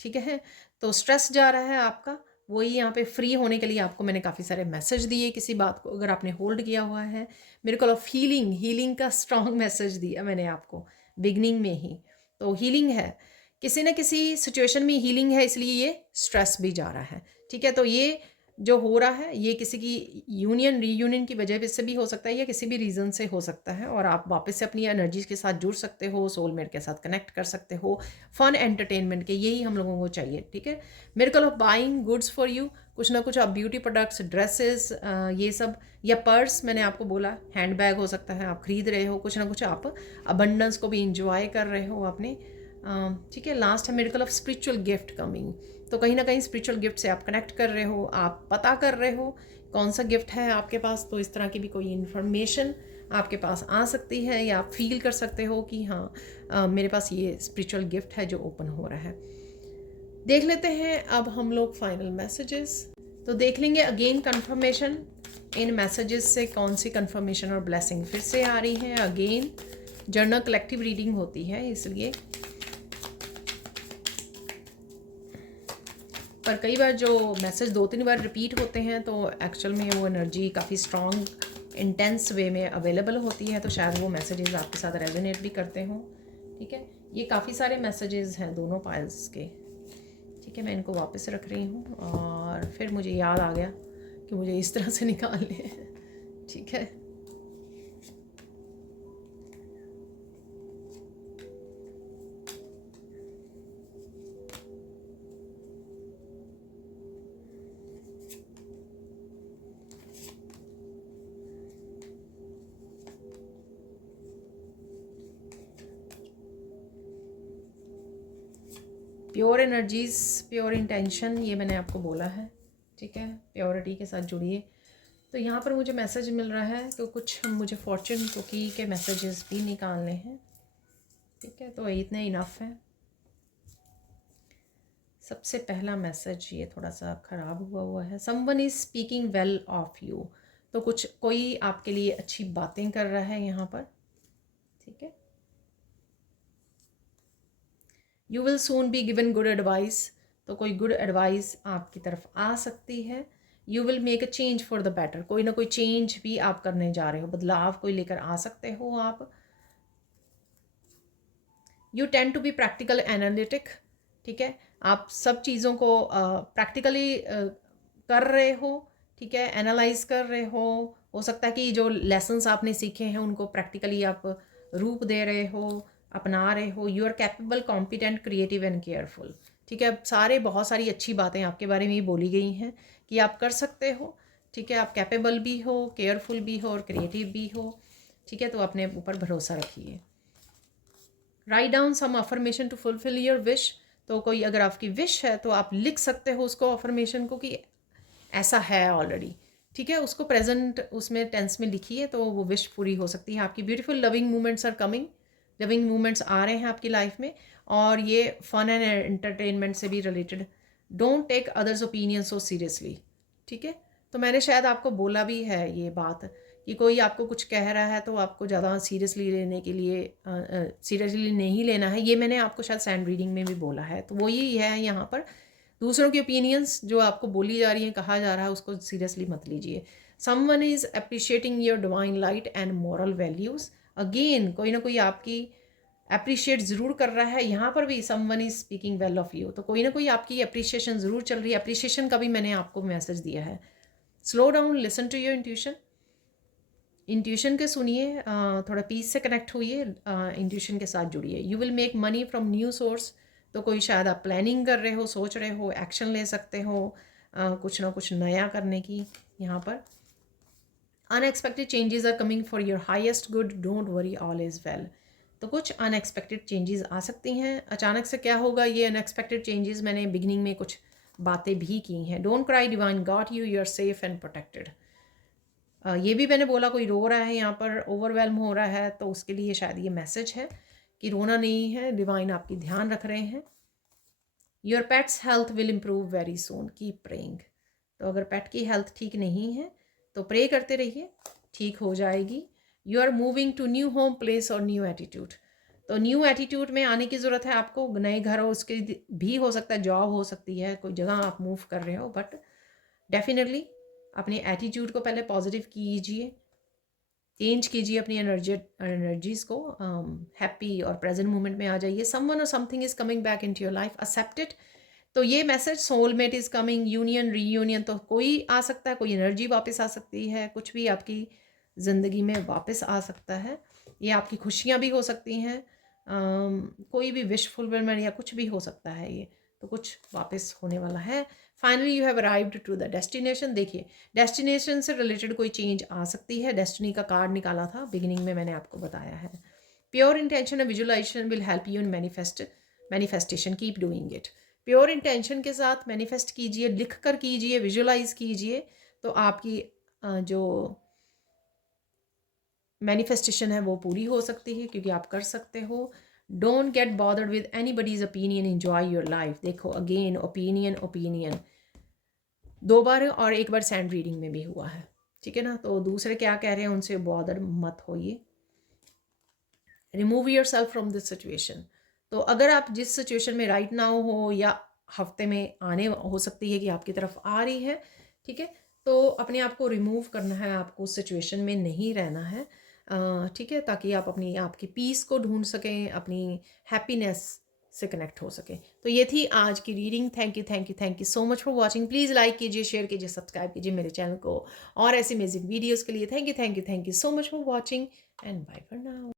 ठीक है। तो स्ट्रेस जा रहा है आपका, वही यहाँ पे फ्री होने के लिए आपको मैंने काफ़ी सारे मैसेज दिए, किसी बात को अगर आपने होल्ड किया हुआ है। मिरेकल ऑफ हीलिंग, हीलिंग का स्ट्रॉन्ग मैसेज दिया मैंने आपको बिगनिंग में ही। तो हीलिंग है, किसी न किसी सिचुएशन में हीलिंग है, इसलिए ये स्ट्रेस भी जा रहा है, ठीक है। तो ये जो हो रहा है ये किसी की यूनियन रीयूनियन की वजह से भी हो सकता है, या किसी भी रीज़न से हो सकता है, और आप वापस से अपनी एनर्जीज के साथ जुड़ सकते हो, सोलमेट के साथ कनेक्ट कर सकते हो। फन एंटरटेनमेंट के यही हम लोगों को चाहिए, ठीक है। Miracle of buying goods for you, कुछ ना कुछ आप ब्यूटी प्रोडक्ट्स, ड्रेसेस, ये सब, या पर्स, मैंने आपको बोला हैंड बैग हो सकता है, आप खरीद रहे हो, कुछ ना कुछ आप अबंडेंस को भी इंजॉय कर रहे हो अपने, ठीक है। लास्ट है miracle of spiritual gift coming. तो कहीं ना कहीं स्पिरिचुअल गिफ्ट से आप कनेक्ट कर रहे हो, आप पता कर रहे हो कौन सा गिफ्ट है आपके पास। तो इस तरह की भी कोई इन्फॉर्मेशन आपके पास आ सकती है, या आप फील कर सकते हो कि हाँ मेरे पास ये स्पिरिचुअल गिफ्ट है जो ओपन हो रहा है। देख लेते हैं अब हम लोग फाइनल मैसेजेस। तो देख लेंगे अगेन कंफर्मेशन इन मैसेजेस से, कौन सी कंफर्मेशन और ब्लेसिंग फिर से आ रही है। अगेन जर्नल कलेक्टिव रीडिंग होती है, इसलिए पर कई बार जो मैसेज 2-3 बार रिपीट होते हैं तो एक्चुअल में वो एनर्जी काफ़ी स्ट्रॉन्ग इंटेंस वे में अवेलेबल होती है, तो शायद वो मैसेजेस आपके साथ रेजोनेट भी करते हों। ठीक है, ये काफ़ी सारे मैसेजेस हैं दोनों पाइल्स के। ठीक है, मैं इनको वापस रख रही हूँ और फिर मुझे याद आ गया कि मुझे इस तरह से निकालने हैं। ठीक है, प्योर एनर्जीज, प्योर इंटेंशन, ये मैंने आपको बोला है। ठीक है, प्योरिटी के साथ जुड़िए। तो यहाँ पर मुझे मैसेज मिल रहा है तो कुछ मुझे फॉर्चून कुकी के मैसेजेस भी निकालने हैं। ठीक है, तो इतने इनफ है। सबसे पहला मैसेज ये थोड़ा सा ख़राब हुआ है। Someone is speaking well of you, तो कुछ कोई आपके लिए अच्छी बातें कर रहा है यहाँ पर। ठीक है, you will soon be given good advice, तो कोई गुड एडवाइस आपकी तरफ आ सकती है। You will make a change for the better, कोई ना कोई चेंज भी आप करने जा रहे हो, बदलाव कोई लेकर आ सकते हो आप। You tend to be practical analytic. ठीक है, आप सब चीज़ों को प्रैक्टिकली कर रहे हो। ठीक है, एनालाइज कर रहे हो सकता है कि जो लेसन्स आपने सीखे हैं उनको प्रैक्टिकली आप रूप दे रहे हो, अपना रहे हो। You are capable, competent, creative and careful. ठीक है, सारे बहुत सारी अच्छी बातें आपके बारे में ही बोली गई हैं कि आप कर सकते हो। ठीक है, आप कैपेबल भी हो, केयरफुल भी हो और क्रिएटिव भी हो। ठीक है, तो अपने ऊपर भरोसा रखिए। Write down some affirmation to fulfil your wish, तो कोई अगर आपकी विश है तो आप लिख सकते हो उसको, अफर्मेशन को, कि ऐसा है ऑलरेडी। ठीक है, उसको प्रेजेंट उसमें टेंस में लिखिए तो वो विश पूरी हो सकती है आपकी। Beautiful loving moments are coming, loving moments आ रहे हैं आपकी लाइफ में और ये फन एंड एंटरटेनमेंट से भी related. Don't take others opinion so seriously. ठीक है, तो मैंने शायद आपको बोला भी है ये बात कि कोई आपको कुछ कह रहा है तो आपको ज़्यादा सीरियसली लेने के लिए सीरियसली नहीं लेना है। ये मैंने आपको शायद सैंड रीडिंग में भी बोला है, तो वो यही है यहाँ पर। दूसरों की ओपिनियंस जो आपको बोली जा रही हैं, कहा जा रहा है, उसको सीरियसली मत लीजिए। Someone is appreciating your divine light and moral values. Again कोई ना कोई आपकी अप्रिशिएट ज़रूर कर रहा है। यहाँ पर भी someone is speaking well of you, तो कोई ना कोई आपकी अप्रिशिएशन ज़रूर चल रही है। अप्रिशिएशन का भी मैंने आपको मैसेज दिया है। Slow down, listen to your intuition. Intuition के सुनिए, थोड़ा पीस से कनेक्ट हुइए, इंट्यूशन के साथ जुड़िए। You will make money from new source, तो कोई शायद आप प्लानिंग कर रहे हो, सोच रहे हो, एक्शन ले सकते हो कुछ ना कुछ नया करने की यहाँ पर। Unexpected changes are coming for your highest good, don't worry, all is well. तो कुछ अनएक्सपेक्टेड चेंजेस आ सकती हैं। अचानक से क्या होगा, ये अनएक्सपेक्टेड चेंजेस मैंने बिगिनिंग में कुछ बातें भी की हैं। Don't cry, divine got you, you are safe and protected. ये भी मैंने बोला, कोई रो रहा है यहाँ पर, ओवरवेलम हो रहा है, तो उसके लिए शायद ये मैसेज है कि रोना नहीं है, डिवाइन आपकी ध्यान रख रहे हैं। Your pets health will improve very soon, keep praying. तो अगर पेट की हेल्थ ठीक नहीं है तो प्रे करते रहिए, ठीक हो जाएगी। You are moving to new home place और न्यू एटीट्यूड, तो न्यू एटीट्यूड में आने की ज़रूरत है आपको। नए घर हो, उसके भी हो सकता है, जॉब हो सकती है, कोई जगह आप मूव कर रहे हो, बट डेफिनेटली अपने एटीट्यूड को पहले पॉजिटिव कीजिए, चेंज कीजिए अपनी एनर्जीज़ को, हैप्पी और प्रेजेंट मोमेंट में आ जाइए। समवन और something is coming back into your life, accept it. तो ये message, soulmate is coming, union, reunion, तो कोई आ सकता है, कोई एनर्जी वापस आ सकती है, कुछ भी आपकी ज़िंदगी में वापस आ सकता है। ये आपकी खुशियाँ भी हो सकती हैं, कोई भी विश फुलफिलमेंट या कुछ भी हो सकता है ये, तो कुछ वापस होने वाला है। Finally you have arrived to the destination. देखिए, डेस्टिनेशन से रिलेटेड कोई चेंज आ सकती है। डेस्टिनी का कार्ड निकाला था बिगिनिंग में, मैंने आपको बताया है। Pure intention and visualisation will help you in manifestation, keep doing it. Pure intention के साथ मैनिफेस्ट कीजिए, लिख कर कीजिए, विजुअलाइज कीजिए, तो आपकी जो मैनिफेस्टेशन है वो पूरी हो सकती है, क्योंकि आप कर सकते हो। Don't get bothered with anybody's opinion, enjoy your life. देखो अगेन, ओपिनियन ओपिनियन 2 बार और 1 बार सैंड रीडिंग में भी हुआ है। ठीक है ना, तो दूसरे क्या कह रहे हैं उनसे बॉदर मत होइए। Remove your self from this situation, तो अगर आप जिस सिचुएशन में राइट नाउ हो या हफ्ते में आने हो सकती है कि आपकी तरफ आ रही है, ठीक है, तो अपने आप को रिमूव करना है, आपको उस सिचुएशन में नहीं रहना है। ठीक है? ताकि आप अपनी आपकी पीस को ढूँढ सकें, अपनी हैप्पीनेस से कनेक्ट हो सकें। तो ये थी आज की reading. Thank you so much for watching. Please like कीजिए, शेयर कीजिए, सब्सक्राइब कीजिए मेरे चैनल को और ऐसी अमेजिंग वीडियोज़ के लिए। Thank you so much for watching and bye for now.